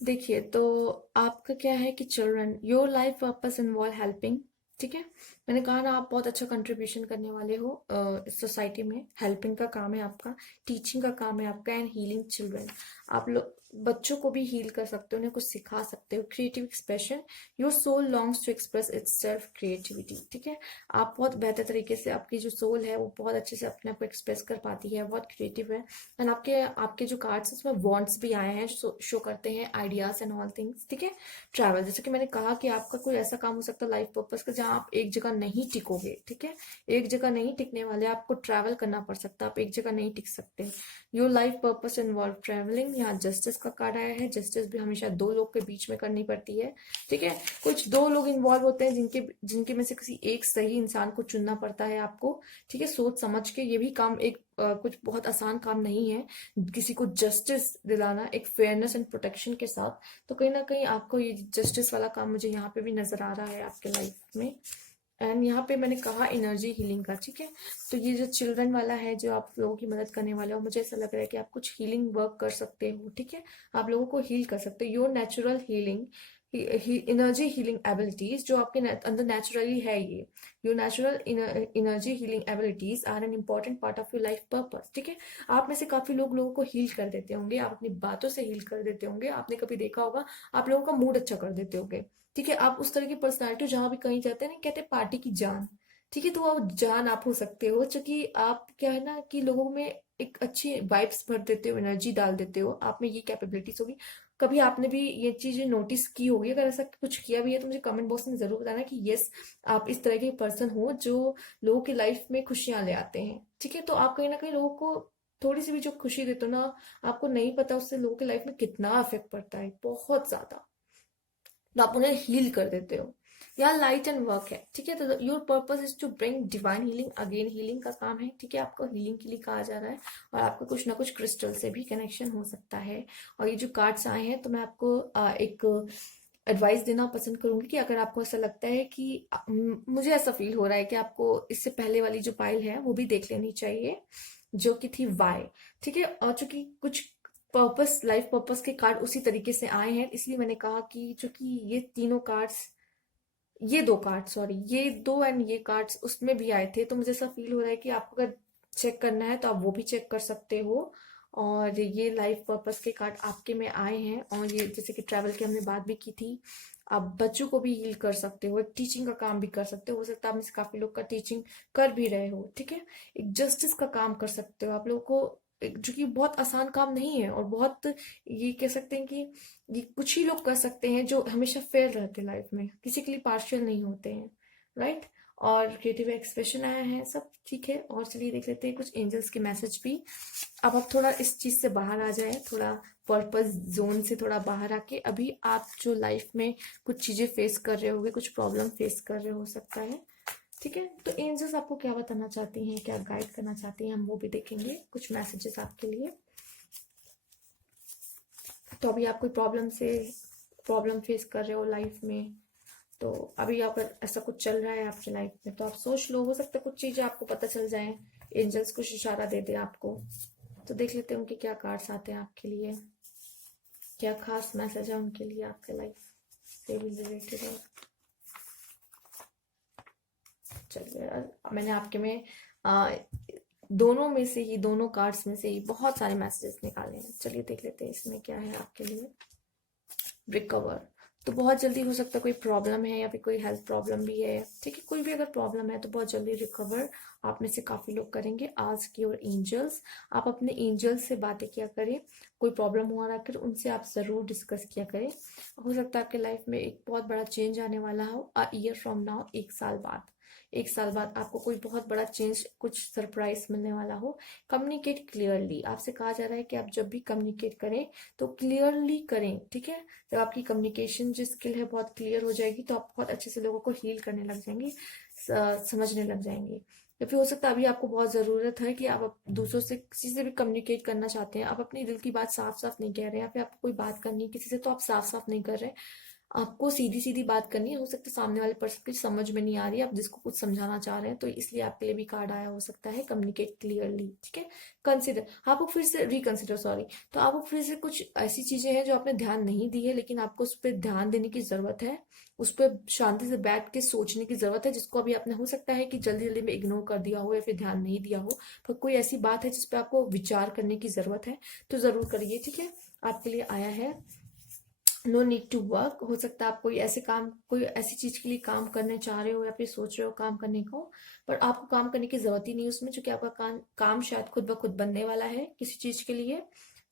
देखिए, तो आपका क्या है कि children, your life purpose involve helping. ठीक है, मैंने कहा ना आप बहुत अच्छा कंट्रीब्यूशन करने वाले हो इस सोसाइटी में। हेल्पिंग का काम है आपका, टीचिंग का काम है आपका, एंड हीलिंग चिल्ड्रन। आप लोग बच्चों को भी हील कर सकते हो, उन्हें कुछ सिखा सकते हो। Creative expression, your soul longs to express its self creativity. ठीक है, आप बहुत बेहतर तरीके से, आपकी जो सोल है वो बहुत अच्छे से अपने आप को एक्सप्रेस कर पाती है, बहुत क्रिएटिव है। एंड आपके आपके जो कार्ड्स उसमें वॉन्ट्स भी आए हैं जो शो करते हैं आइडियाज एंड ऑल थिंग्स। ठीक है, ट्रैवल, जैसे कि मैंने कहा कि आपका कोई ऐसा काम हो सकता है लाइफ पर्पस का जहाँ आप एक जगह नहीं टिकोगे। ठीक है, एक जगह नहीं टिकने वाले, आपको ट्रैवल करना पड़ सकता है, आप एक जगह नहीं टिक सकते। Your life purpose involve travelling. यहाँ जस्टिस का कार्ड आया है। जस्टिस भी हमेशा दो लोग के बीच में करनी पड़ती है। ठीक है, कुछ दो लोग इन्वॉल्व होते हैं जिनके जिनके में से किसी एक सही इंसान को चुनना पड़ता है आपको। ठीक है, सोच समझ के। ये भी काम एक कुछ बहुत आसान काम नहीं है किसी को जस्टिस दिलाना एक फेयरनेस एंड प्रोटेक्शन के साथ। तो कहीं ना कहीं आपको ये जस्टिस वाला काम मुझे यहाँ पे भी नजर आ रहा है आपके लाइफ में। एंड यहाँ पे मैंने कहा एनर्जी हीलिंग का। ठीक है, तो ये जो चिल्ड्रन वाला है जो आप लोगों की मदद करने वाला हो, मुझे ऐसा लग रहा है कि आप कुछ हीलिंग वर्क कर सकते हो। ठीक है, आप लोगों को हील कर सकते हो। Your natural healing, energy healing abilities जो आपके अंदर नेचुरली है, ये your natural energy healing abilities are an important part of your life purpose. ठीक है, आप में से काफी लोग लोगों को हील कर देते होंगे, आप अपनी बातों से हील कर देते होंगे। आपने कभी देखा होगा आप लोगों का मूड अच्छा कर देते होंगे। ठीक है, आप उस तरह की पर्सनैलिटी जहां भी कहीं जाते हैं ना, कहते हैं पार्टी की जान। ठीक है, तो आप जान आप हो सकते हो, क्योंकि आप क्या है ना कि लोगों में एक अच्छी वाइब्स भर देते हो, एनर्जी डाल देते हो, आप में ये कैपेबिलिटीज होगी। कभी आपने भी ये चीजें नोटिस की होगी, अगर ऐसा कुछ किया भी है तो मुझे कमेंट बॉक्स में जरूर बताना कि यस, आप इस तरह के पर्सन हो जो लोगों की लाइफ में खुशियां ले आते हैं। ठीक है, तो आप कहीं ना कहीं लोगों को थोड़ी सी भी जो खुशी देते हो ना, आपको नहीं पता उससे लोगों की लाइफ में कितना इफेक्ट पड़ता है, बहुत ज्यादा। तो आप उन्हें हील कर देते हो। यहाँ लाइट एंड वर्क है, ठीक है। तो your purpose is to bring divine healing, again healing का काम है, ठीक है। आपको हीलिंग के लिए कहा जा रहा है, और आपका कुछ ना कुछ क्रिस्टल से भी कनेक्शन हो सकता है। और ये जो कार्ड्स आए हैं, तो मैं आपको एक एडवाइस देना पसंद करूंगी कि अगर आपको ऐसा लगता है कि मुझे ऐसा फील हो रहा है कि आपको इससे पहले वाली जो पाइल है वो भी देख लेनी चाहिए, जो कि थी वाई। ठीक है, और चूंकि कुछ पर्पस, लाइफ पर्पस के कार्ड उसी तरीके से आए हैं, इसलिए मैंने कहा कि चूंकि ये तीनों कार्ड्स, ये दो कार्ड सॉरी, ये दो एंड ये कार्ड्स उसमें भी आए थे, तो मुझे ऐसा फील हो रहा है कि आपको अगर चेक करना है तो आप वो भी चेक कर सकते हो। और ये लाइफ पर्पस के कार्ड आपके में आए हैं, और ये जैसे कि ट्रैवल की हमने बात भी की थी, आप बच्चों को भी हील कर सकते हो, एक टीचिंग का काम भी कर सकते हो सकता है आप में से काफी लोग का टीचिंग कर भी रहे हो। ठीक है, एक जस्टिस का काम कर सकते हो आप लोगों को, जो कि बहुत आसान काम नहीं है, और बहुत, ये कह सकते हैं कि ये कुछ ही लोग कर सकते हैं जो हमेशा फेयर रहते हैं लाइफ में, किसी के लिए पार्शियल नहीं होते हैं, राइट। और क्रिएटिव एक्सप्रेशन आया है, सब ठीक है। और चलिए देख लेते हैं कुछ एंजल्स के मैसेज भी। अब आप थोड़ा इस चीज से बाहर आ जाए, थोड़ा पर्पस जोन से थोड़ा बाहर आके, अभी आप जो लाइफ में कुछ चीजें फेस कर रहे होगे, कुछ प्रॉब्लम फेस कर रहे हो सकता है। ठीक है, तो एंजल्स आपको क्या बताना चाहती हैं, क्या गाइड करना चाहती हैं, हम वो भी देखेंगे, कुछ मैसेजेस आपके लिए। तो अभी आप कोई प्रॉब्लम फेस कर रहे हो लाइफ में, तो अभी अगर ऐसा कुछ चल रहा है आपकी लाइफ में, तो आप सोच लो, हो सकता है कुछ चीजें आपको पता चल जाए, एंजल्स कुछ इशारा दे दे आपको। तो देख लेते हैं उनके क्या कार्ड्स आते हैं आपके लिए, क्या खास मैसेज है उनके लिए आपके लाइफ से भी रिलेटेड है। चलिए, मैंने आपके में आ, दोनों में से ही, दोनों कार्ड्स में से ही बहुत सारे मैसेजेस निकाले हैं। चलिए देख लेते हैं इसमें क्या है आपके लिए। रिकवर, तो बहुत जल्दी हो सकता है कोई प्रॉब्लम है, या फिर कोई हेल्थ प्रॉब्लम भी है। ठीक है, कोई भी अगर प्रॉब्लम है तो बहुत जल्दी रिकवर आप में से काफी लोग करेंगे। आज की और एंजल्स, आप अपने एंजल्स से बातें किया करें, कोई प्रॉब्लम हुआ रहा उनसे आप जरूर डिस्कस किया करें। हो सकता है आपके लाइफ में एक बहुत बड़ा चेंज आने वाला हो, अ ईयर फ्रॉम नाउ, एक साल बाद, एक साल बाद आपको कोई बहुत बड़ा चेंज, कुछ सरप्राइज मिलने वाला हो। कम्युनिकेट क्लियरली, आपसे कहा जा रहा है कि आप जब भी कम्युनिकेट करें तो क्लियरली करें। ठीक है, जब आपकी कम्युनिकेशन जो स्किल है बहुत क्लियर हो जाएगी, तो आप बहुत अच्छे से लोगों को हील करने लग जाएंगे, समझने लग जाएंगे। या फिर हो सकता है अभी आपको बहुत जरूरत है कि आप दूसरों से, किसी से भी कम्युनिकेट करना चाहते हैं, आप अपनी दिल की बात साफ साफ नहीं कह रहे हैं, या फिर आपको कोई बात करनी है किसी से तो आप साफ साफ नहीं कर रहे, आपको सीधी सीधी बात करनी है। हो सकता है सामने वाले पर्सन की समझ में नहीं आ रही है, आप जिसको कुछ समझाना चाह रहे हैं, तो इसलिए आपके लिए भी कार्ड आया हो सकता है, कम्युनिकेट क्लियरली। ठीक है, कंसिडर, आपको फिर से रिकंसिडर, सॉरी, तो आपको फिर से कुछ ऐसी चीजें हैं जो आपने ध्यान नहीं दी है, लेकिन आपको उस पर ध्यान देने की जरूरत है, उस पर शांति से बैठ के सोचने की जरूरत है, जिसको अभी आपने, हो सकता है कि जल्दी जल्दी में इग्नोर कर दिया हो या फिर ध्यान नहीं दिया हो, पर कोई ऐसी बात है जिसपे आपको विचार करने की जरूरत है, तो जरूर करिए। ठीक है, आपके लिए आया है नो नीड टू वर्क। हो सकता है आप कोई ऐसे काम, कोई ऐसी चीज के लिए काम करने चाह रहे हो, या फिर सोच रहे हो काम करने को, पर आपको काम करने की जरूरत ही नहीं उसमें, क्योंकि आपका काम शायद खुद ब खुद बनने वाला है किसी चीज के लिए।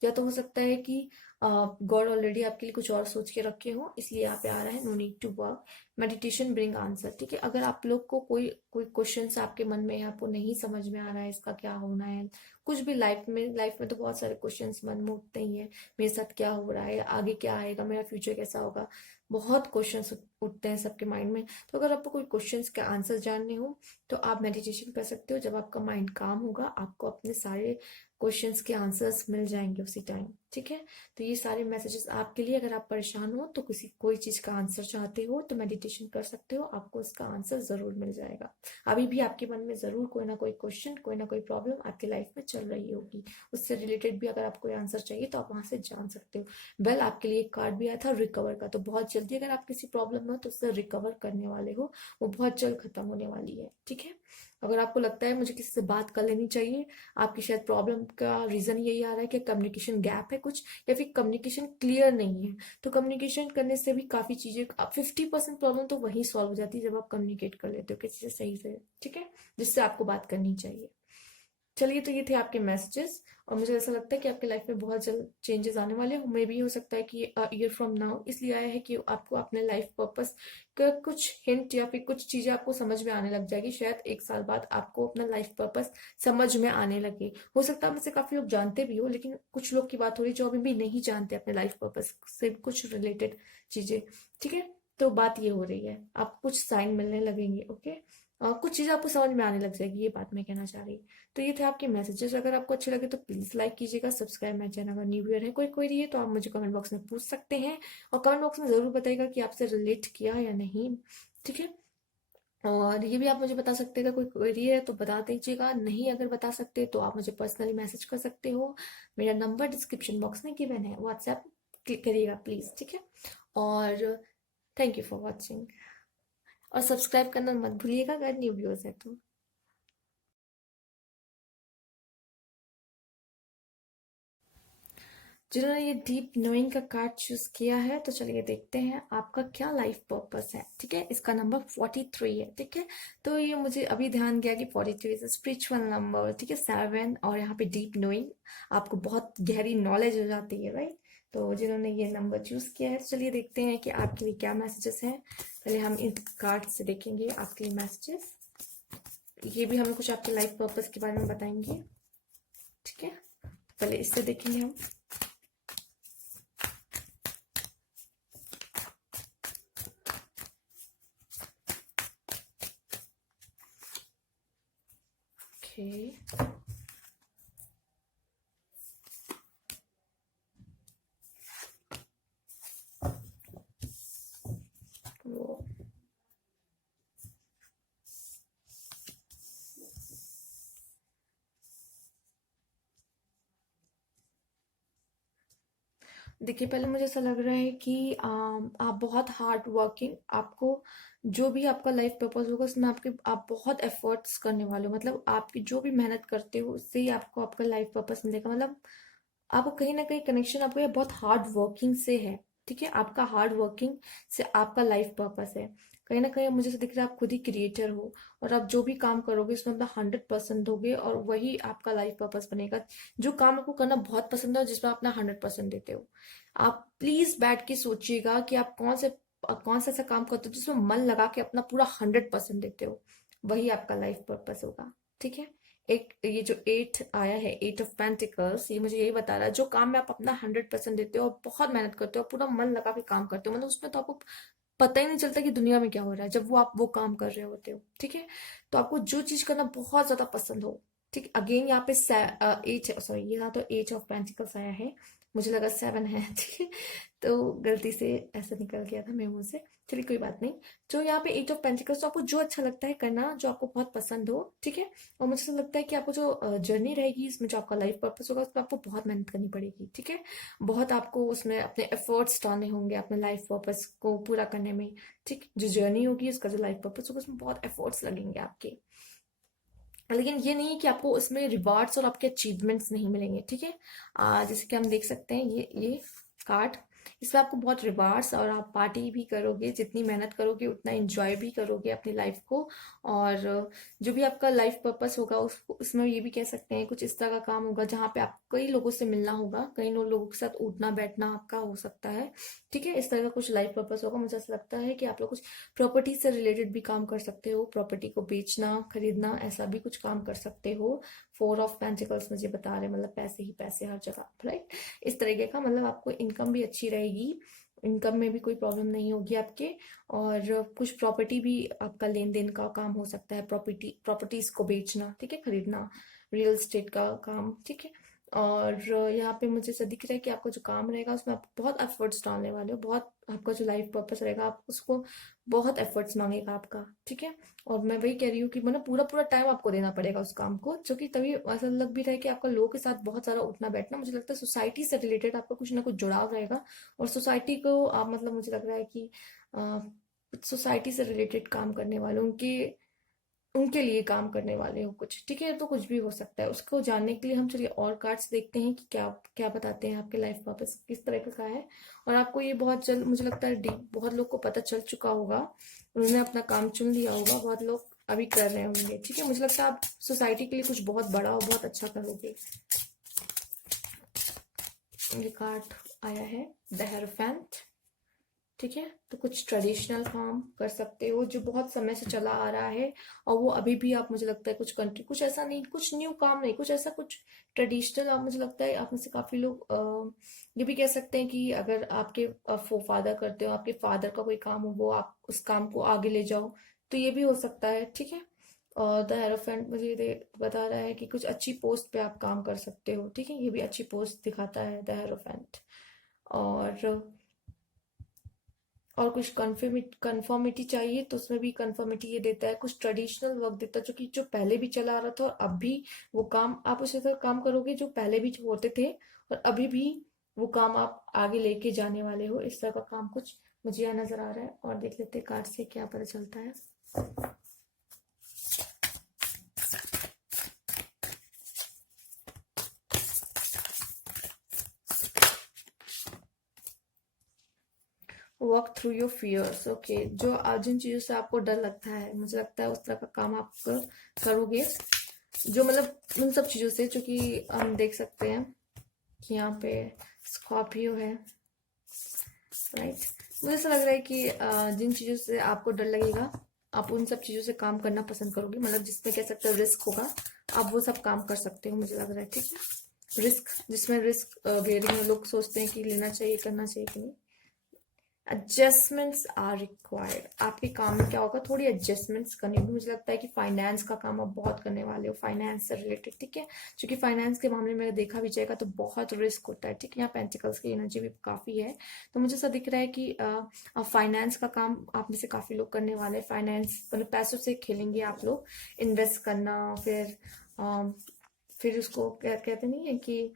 या तो हो सकता है कि गॉड ऑलरेडी आपके लिए कुछ और सोच के रखे हो, इसलिए यहाँ पे आ रहा है no need to work, meditation bring answer. ठीक है, अगर आप लोग को कोई कोई क्वेश्चन आपके मन में है, आपको नहीं समझ में आ रहा है इसका क्या होना है, कुछ भी लाइफ में तो बहुत सारे क्वेश्चंस मन में उठते ही है, मेरे साथ क्या हो रहा है, आगे क्या आएगा, मेरा फ्यूचर कैसा होगा, बहुत क्वेश्चंस उठते हैं सबके माइंड में। तो अगर आपको कोई क्वेश्चंस के आंसर जानने हो, तो आप मेडिटेशन कर सकते हो। जब आपका माइंड काम होगा, आपको अपने सारे क्वेश्चंस के आंसर्स मिल जाएंगे उसी टाइम। ठीक है, तो ये सारे मैसेजेस आपके लिए। अगर आप परेशान हो, तो किसी कोई चीज का आंसर चाहते हो, तो मेडिटेशन कर सकते हो, आपको उसका आंसर जरूर मिल जाएगा। अभी भी आपके मन में जरूर कोई ना कोई क्वेश्चन, कोई ना कोई प्रॉब्लम आपकी लाइफ में चल रही होगी, उससे रिलेटेड भी अगर आपको आंसर चाहिए तो आप वहां से जान सकते हो। वेल, आपके लिए एक कार्ड भी आया था रिकवर का, तो बहुत जल्दी अगर आप किसी प्रॉब्लम में हो तो उससे रिकवर करने वाले हो, वो बहुत जल्द खत्म होने वाली है। ठीक है, अगर आपको लगता है मुझे किसी से बात कर लेनी चाहिए, आपकी शायद प्रॉब्लम का रीजन यही आ रहा है कि कम्युनिकेशन गैप है कुछ, या फिर कम्युनिकेशन क्लियर नहीं है, तो कम्युनिकेशन करने से भी काफी चीजें, 50% प्रॉब्लम तो वही सॉल्व हो जाती है जब आप कम्युनिकेट कर लेते हो किसी से सही से। ठीक है, जिससे आपको बात करनी चाहिए। चलिए, तो ये थे आपके मैसेजेस, और मुझे ऐसा लगता है कि आपके लाइफ में बहुत जल्द चेंजेस आने वाले हैं। मे भी हो सकता है कि ईयर फ्रॉम नाउ इसलिए आया है कि आपको अपने लाइफ पर्पस का कुछ हिंट या फिर कुछ चीजें आपको समझ में आने लग जाएगी। शायद 1 साल बाद आपको अपना लाइफ पर्पस समझ में आने लगे। हो सकता है मुझसे काफी लोग जानते भी हो, लेकिन कुछ लोग की बात हो रही है जो अभी भी नहीं जानते अपने लाइफ पर्पस से कुछ रिलेटेड चीजें। ठीक है, तो बात ये हो रही है, आपको कुछ साइन मिलने लगेंगे। ओके, कुछ चीजें आपको समझ में आने लग जाएगी, ये बात मैं कहना चाह रही। तो ये थे आपके मैसेजेस। अगर आपको अच्छे लगे तो प्लीज लाइक कीजिएगा, सब्सक्राइब माई चैनल। अगर न्यू ईयर है, कोई क्वेरी है तो आप मुझे कमेंट बॉक्स में पूछ सकते हैं, और कमेंट बॉक्स में जरूर बताइएगा कि आपसे रिलेट किया या नहीं। ठीक है, और ये भी आप मुझे बता सकते हैं, अगर कोई क्वेरी है तो बता दीजिएगा, नहीं अगर बता सकते तो आप मुझे पर्सनली मैसेज कर सकते हो। मेरा नंबर डिस्क्रिप्शन बॉक्स में गिवन है, व्हाट्सएप क्लिक करिएगा प्लीज। ठीक है, और थैंक यू फॉर वॉचिंग, और सब्सक्राइब करना मत भूलिएगा अगर न्यू व्यूअर्स है तो। जिन्होंने ये डीप नोइंग का कार्ड चूज किया है, तो चलिए देखते हैं आपका क्या लाइफ पर्पस है। ठीक है, इसका नंबर 43 है। ठीक है, तो ये मुझे अभी ध्यान गया कि 43 इज स्पिरिचुअल नंबर। ठीक है, 7 और यहाँ पे डीप नोइंग, आपको बहुत गहरी नॉलेज हो जाती है, राइट। तो जिन्होंने ये नंबर चूज किया है, तो चलिए देखते हैं कि आपके लिए क्या मैसेजेस हैं। पहले हम इन कार्ड से देखेंगे आपके लिए मैसेजेस, ये भी हमें कुछ आपके लाइफ पर्पस के बारे में बताएंगे। ठीक है, पहले इससे देखेंगे हम। ओके, वो देखिए, पहले मुझे ऐसा लग रहा है कि आप बहुत हार्ड वर्किंग, आपको जो भी आपका लाइफ पर्पस होगा उसमें आप बहुत एफर्ट्स करने वाले हो। मतलब आपकी जो भी मेहनत करते हो उससे ही आपको आपका लाइफ पर्पस मिलेगा। मतलब आपको कहीं ना कहीं कनेक्शन आपको ये बहुत हार्ड वर्किंग से है। ठीक है, आपका हार्ड वर्किंग से आपका लाइफ पर्पस है। कहीं ना कहीं मुझे ऐसा दिख रहा है आप खुद ही क्रिएटर हो, और आप जो भी काम करोगे उसमें अपना 100% दोगे, और वही आपका लाइफ पर्पस बनेगा। जो काम आपको करना बहुत पसंद है और जिसमें आप अपना 100% देते हो। आप प्लीज बैठ के सोचिएगा कि आप कौन सा ऐसा काम करते हो जिसमें मन लगा के अपना पूरा 100% देते हो, वही आपका लाइफ पर्पस होगा। ठीक है, एक ये जो 8 आया है, 8 ऑफ पेंटिकल्स, ये मुझे यही बता रहा है जो काम में आप अपना 100% देते हो और बहुत मेहनत करते हो, पूरा मन लगा के काम करते हो, मतलब उसमें तो आपको पता ही नहीं चलता कि दुनिया में क्या हो रहा है जब आप वो काम कर रहे होते हो। ठीक है, तो आपको जो चीज करना बहुत ज्यादा पसंद हो। ठीक, अगेन यहाँ पे 8, सॉरी ये यहाँ तो 8 ऑफ पेंटिकल्स आया है, मुझे लगा 7 है। ठीक है, तो गलती से ऐसा निकल गया था मेरे मुंह से। चलिए कोई बात नहीं। जो यहाँ पे 8 ऑफ पेंटिकल्स, तो आपको जो अच्छा लगता है करना, जो आपको बहुत पसंद हो। ठीक है, और मुझे ऐसा लगता है कि आपको जो जर्नी रहेगी इसमें, जो आपका लाइफ पर्पस होगा उसमें आपको बहुत मेहनत करनी पड़ेगी। ठीक है, बहुत आपको उसमें अपने एफर्ट्स डालने होंगे अपने लाइफ पर्पस को पूरा करने में। ठीक, जो जर्नी होगी उसका जो लाइफ पर्पस होगा उसमें बहुत एफर्ट्स लगेंगे आपके। लेकिन ये नहीं है कि आपको उसमें रिवार्ड्स और आपके अचीवमेंट्स नहीं मिलेंगे। ठीक है, जैसे कि हम देख सकते हैं ये कार्ड, इसमें आपको बहुत रिवार्ड्स, और आप पार्टी भी करोगे, जितनी मेहनत करोगे उतना एंजॉय भी करोगे अपनी लाइफ को। और जो भी आपका लाइफ पर्पस होगा उसको, उसमें ये भी कह सकते हैं कुछ इस तरह का काम होगा जहाँ पे आपको कई लोगों से मिलना होगा, कई लोगों के साथ उठना बैठना आपका हो सकता है। ठीक है, इस तरह का कुछ लाइफ पर्पस होगा। मुझे ऐसा लगता है कि आप लोग कुछ प्रॉपर्टी से रिलेटेड भी काम कर सकते हो, प्रॉपर्टी को बेचना खरीदना, ऐसा भी कुछ काम कर सकते हो। 4 ऑफ पेंटिकल्स मुझे बता रहे हैं, मतलब पैसे ही पैसे हर जगह, राइट। इस तरीके का, मतलब आपको इनकम भी अच्छी रहेगी, इनकम में भी कोई प्रॉब्लम नहीं होगी आपके। और कुछ प्रॉपर्टी भी आपका लेन देन का काम हो सकता है, प्रॉपर्टीज को बेचना, ठीक है, खरीदना, रियल एस्टेट का काम। ठीक है, और यहाँ पे मुझे ऐसा दिख रहा है कि आपका जो काम रहेगा उसमें आप बहुत एफर्ट्स डालने वाले हो, बहुत आपका जो लाइफ पर्पस रहेगा आप उसको बहुत एफर्ट्स मांगेगा आपका। ठीक है, और मैं वही कह रही हूँ कि मतलब पूरा पूरा टाइम आपको देना पड़ेगा उस काम को, जो कि तभी ऐसा लग भी रहा है कि आपका लोगों के साथ बहुत सारा उठना बैठना, मुझे लगता है सोसाइटी से रिलेटेड आपका कुछ ना कुछ जुड़ाव रहेगा। और सोसाइटी को आप, मतलब मुझे लग रहा है कि सोसाइटी से रिलेटेड काम करने वाले, उनके उनके लिए काम करने वाले हो कुछ। ठीक है, तो कुछ भी हो सकता है। उसको जानने के लिए हम चलिए और कार्ड्स देखते हैं कि क्या क्या बताते हैं आपके लाइफ पर्पस किस तरह का है। और आपको ये बहुत जल्द, मुझे लगता है डीप, बहुत लोग को पता चल चुका होगा, उन्होंने अपना काम चुन लिया होगा बहुत लोग। अभी कर रहे होंगे, ठीक है। मुझे लगता है आप सोसाइटी के लिए कुछ बहुत बड़ा और बहुत अच्छा करोगे। ये कार्ड आया है द हेरोफेंट, ठीक है। तो कुछ ट्रेडिशनल काम कर सकते हो जो बहुत समय से चला आ रहा है, और वो अभी भी आप, मुझे लगता है कुछ कंट्री, कुछ ऐसा नहीं, कुछ न्यू काम नहीं, कुछ ऐसा कुछ ट्रेडिशनल। आप, मुझे लगता है आप में से काफी लोग ये भी कह सकते हैं कि अगर आपके फादर करते हो, आपके फादर का कोई काम हो, वो आप उस काम को आगे ले जाओ, तो ये भी हो सकता है, ठीक है। और द हेरोफेंट मुझे बता रहा है कि कुछ अच्छी पोस्ट पे आप काम कर सकते हो, ठीक है। ये भी अच्छी पोस्ट दिखाता है द हेरोफेंट। और कुछ कन्फर्मिटी चाहिए तो उसमें भी कन्फर्मिटी ये देता है, कुछ ट्रेडिशनल वर्क देता है जो कि जो पहले भी चला आ रहा था, और अब भी वो काम आप उसी तरह काम करोगे जो पहले भी होते थे, और अभी भी वो काम आप आगे लेके जाने वाले हो। इस तरह का काम कुछ मुझे यहाँ नजर आ रहा है। और देख लेते हैं कार्ड से क्या पता चलता है। Work through your fears, okay. जो जिन चीजों से आपको डर लगता है, मुझे लगता है उस तरह का काम आप करोगे, जो मतलब उन सब चीजों से, जो कि हम देख सकते हैं कि यहाँ पे स्कॉर्पियो है, राइट। मुझे ऐसा लग रहा है कि जिन चीजों से आपको डर लगेगा, आप उन सब चीजों से काम करना पसंद करोगे, मतलब जिसमें कह सकते हो रिस्क होगा, आप वो सब काम कर सकते हो, मुझे लग रहा है, ठीक है। रिस्क, जिसमें रिस्क बेयरिंग में लोग सोचते हैं कि लेना चाहिए, करना चाहिए कि नहीं। एडजस्टमेंट्स आर रिक्वायर्ड, आपके काम में क्या होगा, थोड़ी एडजस्टमेंट्स करनी होगी। मुझे लगता है कि फाइनेंस का काम आप बहुत करने वाले हो, फाइनेंस से रिलेटेड, ठीक है। क्योंकि फाइनेंस के मामले में देखा भी जाएगा तो बहुत रिस्क होता है, ठीक है। यहाँ पेंटिकल्स की एनर्जी भी काफी है, तो मुझे ऐसा दिख रहा है कि फाइनेंस का काम आप में से काफी लोग करने वाले हैं। फाइनेंस मतलब पैसों से खेलेंगे आप लोग, इन्वेस्ट करना, फिर उसको क्या कहते नहीं है कि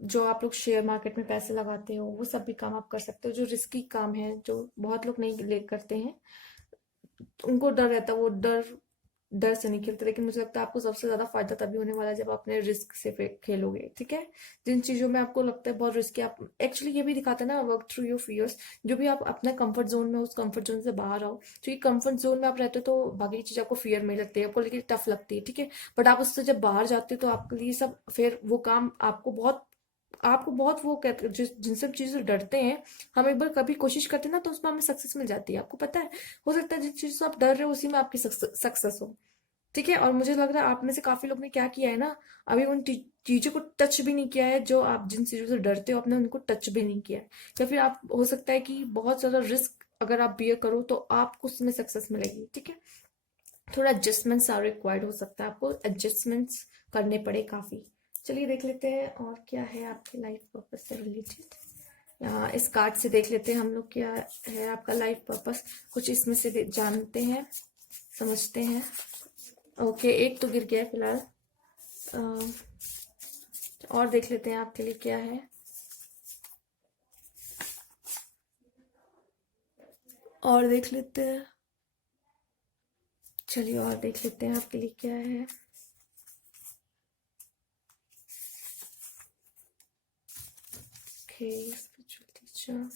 जो आप लोग शेयर मार्केट में पैसे लगाते हो, वो सब भी काम आप कर सकते हो। जो रिस्की काम है, जो बहुत लोग नहीं ले करते हैं, तो उनको डर रहता है, वो डर डर से नहीं खेलते। लेकिन मुझे लगता है आपको सबसे ज्यादा फायदा तभी होने वाला है जब आप अपने रिस्क से खेलोगे, ठीक है। जिन चीजों में आपको लगता है बहुत रिस्की, आप एक्चुअली ये भी दिखाता है ना, वर्क थ्रू योर फियर्स। जो भी आप अपना कंफर्ट जोन में, उस कंफर्ट जोन से बाहर आओ, क्योंकि कंफर्ट जोन में आप रहते हो तो बाकी चीज आपको फियर में लगती है, आपको लेकिन टफ लगती है, ठीक है। बट आप उससे जब बाहर जाते हो तो आपके लिए सब, फिर वो काम आपको बहुत वो कहते, जिन सब चीजों से डरते हैं, हम एक बार कभी कोशिश करते हैं ना तो उसमें हमें सक्सेस मिल जाती है, आपको पता है। हो सकता है जिस चीज से आप डर रहे हो उसी में आपकी सक्सेस हो, ठीक है। और मुझे लग रहा है आप में से काफी लोग ने क्या किया है ना, अभी उन चीजों को टच भी नहीं किया है, जो आप जिन चीजों से डरते हो आपने उनको टच भी नहीं किया है। या फिर आप, हो सकता है कि बहुत ज्यादा रिस्क अगर आप बियर करो तो आपको उसमें सक्सेस मिलेगी, ठीक है। थोड़ा एडजस्टमेंट्स आर रिक्वायर्ड, हो सकता है आपको एडजस्टमेंट्स करने पड़े काफी। चलिए देख लेते हैं और क्या है आपके लाइफ पर्पस से रिलेटेड। यहाँ इस कार्ड से देख लेते हैं हम लोग क्या है आपका लाइफ पर्पस, कुछ इसमें से जानते हैं, समझते हैं। ओके, एक तो गिर गया है फिलहाल। और देख लेते हैं आपके लिए क्या है। और देख लेते हैं, चलिए और देख लेते हैं आपके लिए क्या है। ओके, स्पिरिचुअल टीचर,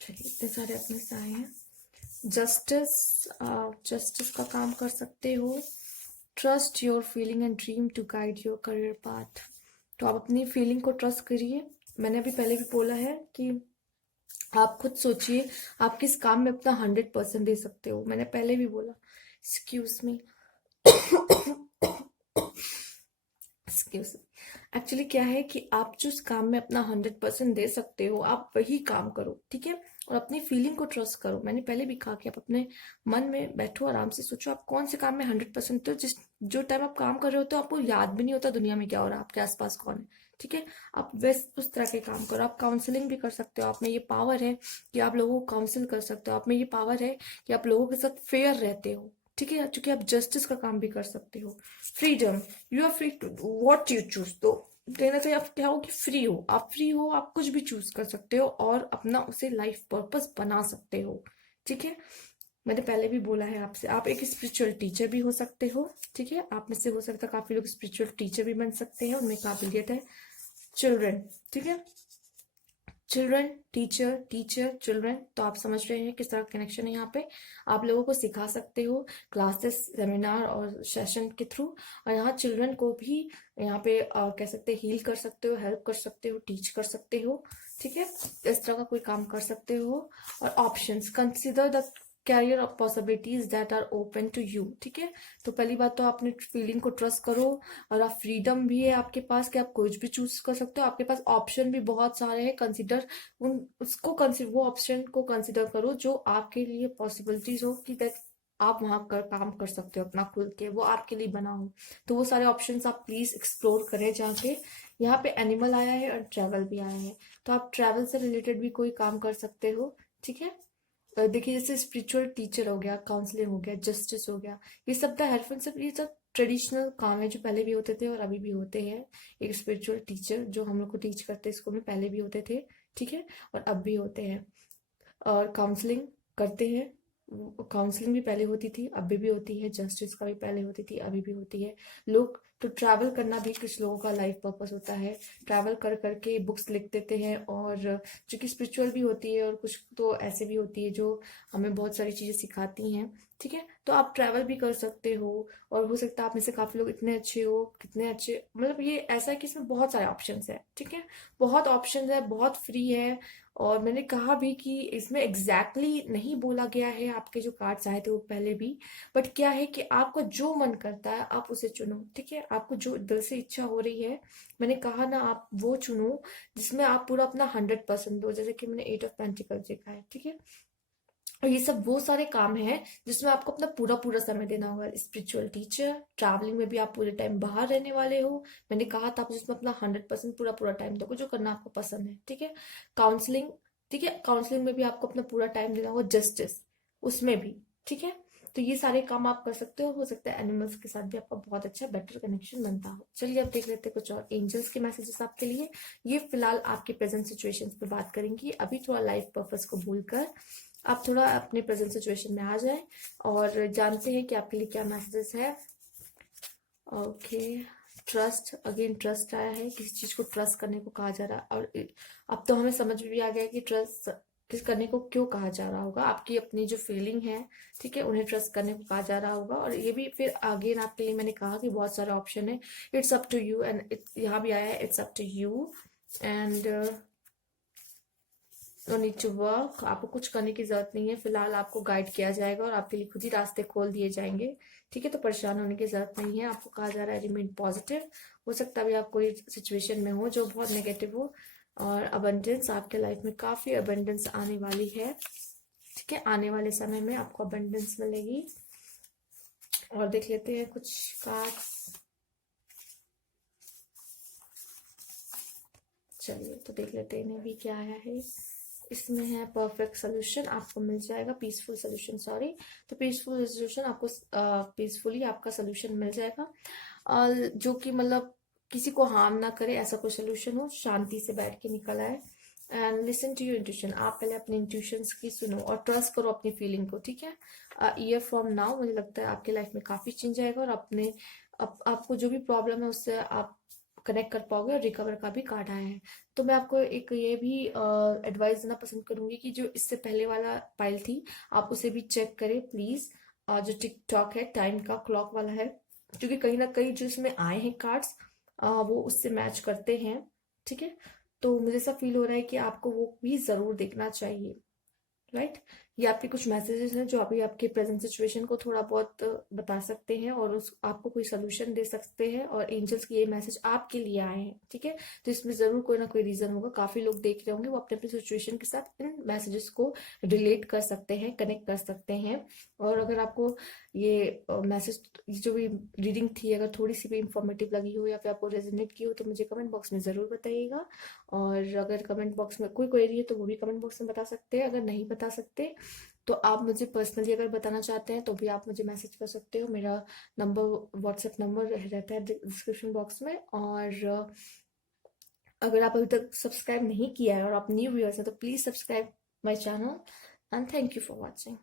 चलिए इतने सारे अपने से आए हैं। जस्टिस, जस्टिस का काम कर सकते हो। Trust your feeling and dream to guide your career path, तो आप अपनी फीलिंग को ट्रस्ट करिए। मैंने अभी पहले भी बोला है कि आप खुद सोचिए आप किस काम में अपना 100% दे सकते हो, मैंने पहले भी बोला। Excuse me, excuse me. Actually क्या है कि आप जिस काम में अपना 100% दे सकते हो आप वही काम करो, ठीक है। और अपनी फीलिंग को ट्रस्ट करो। मैंने पहले भी कहा कि आप अपने मन में बैठो, आराम से सोचो आप कौन से काम में 100% दो। जो टाइम आप काम कर रहे हो तो आपको याद भी नहीं होता दुनिया में क्या हो रहा है, आपके आसपास कौन है, ठीक है। आप वैसे उस तरह के काम करो। आप काउंसलिंग भी कर सकते हो, आप में ये पावर है कि आप लोगों को काउंसिल कर सकते हो। आप में ये पावर है कि आप लोगों के साथ फेयर रहते हो, ठीक है। क्योंकि आप जस्टिस का काम भी कर सकते हो। Freedom, you are free to do what you choose. तो कहीं ना कहीं आप क्या हो कि फ्री हो, आप फ्री हो, आप कुछ भी चूज कर सकते हो और अपना उसे लाइफ पर्पस बना सकते हो, ठीक है। मैंने पहले भी बोला है आपसे, आप एक स्पिरिचुअल टीचर भी हो सकते हो, ठीक है। आप में से हो सकता है काफी लोग स्पिरिचुअल टीचर भी बन सकते हैं, उनमें काबिलियत है। चिल्ड्रन, ठीक है। चिल्ड्रन टीचर, टीचर चिल्ड्रन, तो आप समझ रहे हैं किस तरह का कनेक्शन है यहाँ पे। आप लोगों को सिखा सकते हो क्लासेस, सेमिनार और सेशन के थ्रू, और यहाँ चिल्ड्रन को भी यहाँ पे कह सकते हैं हील कर सकते हो, हेल्प कर सकते हो, टीच कर सकते हो, ठीक है, इस तरह का कोई काम कर सकते हो। और options, consider the career of possibilities that are open to you, ठीक है। तो पहली बात तो आपने फीलिंग को ट्रस्ट करो, और आप फ्रीडम भी है आपके पास कि आप कुछ भी चूज कर सकते हो, आपके पास ऑप्शन भी बहुत सारे हैं। कंसिडर उन उसको कंसिडर वो ऑप्शन को कंसिडर करो जो आपके लिए पॉसिबिलिटीज हो, कि दैट आप वहां कर काम कर सकते हो अपना खुल के, वो आपके लिए बना हो। तो वो सारे ऑप्शंस आप प्लीज एक्सप्लोर करें जाके। यहाँ पे एनिमल आया है और ट्रैवल भी आया है, तो आप ट्रैवल से रिलेटेड भी कोई काम कर सकते हो, ठीक है। देखिए जैसे स्पिरिचुअल टीचर हो गया, काउंसलिंग हो गया, जस्टिस हो गया, ये सब द हेल्पफुल, सब ये सब ट्रेडिशनल काम है जो पहले भी होते थे और अभी भी होते हैं। एक स्पिरिचुअल टीचर जो हम लोग को टीच करते हैं स्कूल में, पहले भी होते थे, ठीक है, और अब भी होते हैं। और काउंसलिंग करते हैं, काउंसलिंग भी पहले होती थी, अभी भी होती है, जस्टिस का भी पहले होती थी, अभी भी होती है। लोग तो ट्रैवल करना भी कुछ लोगों का लाइफ पर्पस होता है, ट्रैवल कर करके बुक्स लिख देते हैं, और जो कि स्पिरिचुअल भी होती है, और कुछ तो ऐसे भी होती है जो हमें बहुत सारी चीजें सिखाती हैं, ठीक है। तो आप ट्रैवल भी कर सकते हो, और हो सकता है आप में से काफी लोग इतने अच्छे हो, कितने अच्छे, मतलब ये ऐसा है कि इसमें बहुत सारे ऑप्शंस है, ठीक है, बहुत ऑप्शंस है, बहुत फ्री है। और मैंने कहा भी कि इसमें एग्जैक्टली exactly नहीं बोला गया है आपके जो कार्ड्स आए थे वो पहले भी, बट क्या है कि आपको जो मन करता है आप उसे चुनो, ठीक है, आपको जो दिल से इच्छा हो रही है, मैंने कहा ना, आप वो चुनो जिसमें आप पूरा अपना 100% दो, जैसे कि मैंने 8 ऑफ पेंटिकल देखा है, ठीक है। और ये सब वो सारे काम हैं जिसमें आपको अपना पूरा पूरा समय देना होगा। स्पिरिचुअल टीचर, ट्रैवलिंग में भी आप पूरे टाइम बाहर रहने वाले हो, मैंने कहा था आप जिसमें अपना 100% पूरा पूरा टाइम दोगे जो करना आपको पसंद है, ठीक है। काउंसलिंग, ठीक है, काउंसलिंग में भी आपको अपना पूरा टाइम देना होगा, जस्टिस उसमें भी, ठीक है। तो ये सारे काम आप कर सकते हो सकता है एनिमल्स के साथ भी आपका बहुत अच्छा बेटर कनेक्शन बनता हो। चलिए अब देख लेते हैं कुछ और एंजल्स के मैसेजेस आपके लिए। ये फिलहाल आपके प्रेजेंट सिचुएशंस पे बात करेंगी, अभी थोड़ा लाइफ पर्पस को भूलकर आप थोड़ा अपने प्रेजेंट सिचुएशन में आ जाए और जानते हैं कि आपके लिए क्या मैसेजेस है। ओके, ट्रस्ट, अगेन ट्रस्ट आया है, किसी चीज को ट्रस्ट करने को कहा जा रहा है, और अब तो हमें समझ में भी आ गया कि ट्रस्ट किस करने को क्यों कहा जा रहा होगा, आपकी अपनी जो फीलिंग है, ठीक है, उन्हें ट्रस्ट करने को कहा जा रहा होगा। और ये भी फिर अगेन आपके लिए मैंने कहा कि बहुत सारे ऑप्शन है, it's up to you, and यहाँ भी आया है it's up to you, and no need to work, आपको कुछ करने की जरूरत नहीं है, फिलहाल आपको गाइड किया जाएगा और आपके लिए खुद ही रास्ते खोल दिए जाएंगे, ठीक है। तो परेशान होने की जरूरत नहीं है, आपको कहा जा रहा है रिमेन पॉजिटिव। हो सकता है अभी आप कोई सिचुएशन में हो जो बहुत नेगेटिव हो, और अबंडेंस आपके लाइफ में काफी अबंडेंस आने वाली है, ठीक है, आने वाले समय में आपको अबंडेंस मिलेगी। और देख लेते हैं कुछ कार्ड्स, चलिए तो देख लेते हैं इन्हें भी क्या आया है। इसमें है परफेक्ट सोल्यूशन, आपको मिल जाएगा, पीसफुल सोल्यूशन, सॉरी, तो पीसफुल सोल्यूशन आपको पीसफुली आपका सोल्यूशन मिल जाएगा, जो कि मतलब किसी को हार्म ना करे, ऐसा कोई सोल्यूशन हो, शांति से बैठ के निकल आए। And listen to your intuition, आप पहले अपने इंट्यूशंस की सुनो और ट्रस्ट करो अपनी फीलिंग को, ठीक है। ईयर फ्रॉम नाउ मुझे लगता है आपके लाइफ में काफी चेंज आएगा, और अपने आपको जो भी प्रॉब्लम है उससे आप कनेक्ट कर पाओगे, और रिकवर का भी कार्ड आया है। तो मैं आपको एक ये भी एडवाइस देना पसंद करूंगी कि जो इससे पहले वाला पाइल थी आप उसे भी चेक करें प्लीज, जो टिकटॉक है टाइम का क्लॉक वाला है, क्योंकि कहीं ना कहीं जो इसमें आए हैं कार्ड्स वो उससे मैच करते हैं, ठीक है। तो मुझे ऐसा फील हो रहा है कि आपको वो भी जरूर देखना चाहिए, राइट। ये आपके कुछ मैसेजेस हैं जो अभी आपके प्रेजेंट सिचुएशन को थोड़ा बहुत बता सकते हैं, और उस आपको कोई सोल्यूशन दे सकते हैं, और एंजल्स के ये मैसेज आपके लिए आए हैं, ठीक है। तो इसमें जरूर कोई ना कोई रीजन होगा, काफी लोग देख रहे होंगे वो अपने अपने सिचुएशन के साथ इन मैसेजेस को रिलेट कर सकते हैं, कनेक्ट कर सकते हैं। और अगर आपको ये मैसेज, जो भी रीडिंग थी, अगर थोड़ी सी भी इंफॉर्मेटिव लगी हो या फिर आपको रेजोनेट की हो तो मुझे कमेंट बॉक्स में जरूर बताइएगा। और अगर कमेंट बॉक्स में कोई क्वेरी है तो वो भी कमेंट बॉक्स में बता सकते हैं, अगर नहीं बता सकते तो आप मुझे पर्सनली अगर बताना चाहते हैं तो भी आप मुझे मैसेज कर सकते हो, मेरा नंबर, व्हाट्सएप नंबर रहता है डिस्क्रिप्शन बॉक्स में। और अगर आप अभी तक सब्सक्राइब नहीं किया है और आप न्यू व्यूअर्स हैं तो please subscribe my channel, and thank you for watching.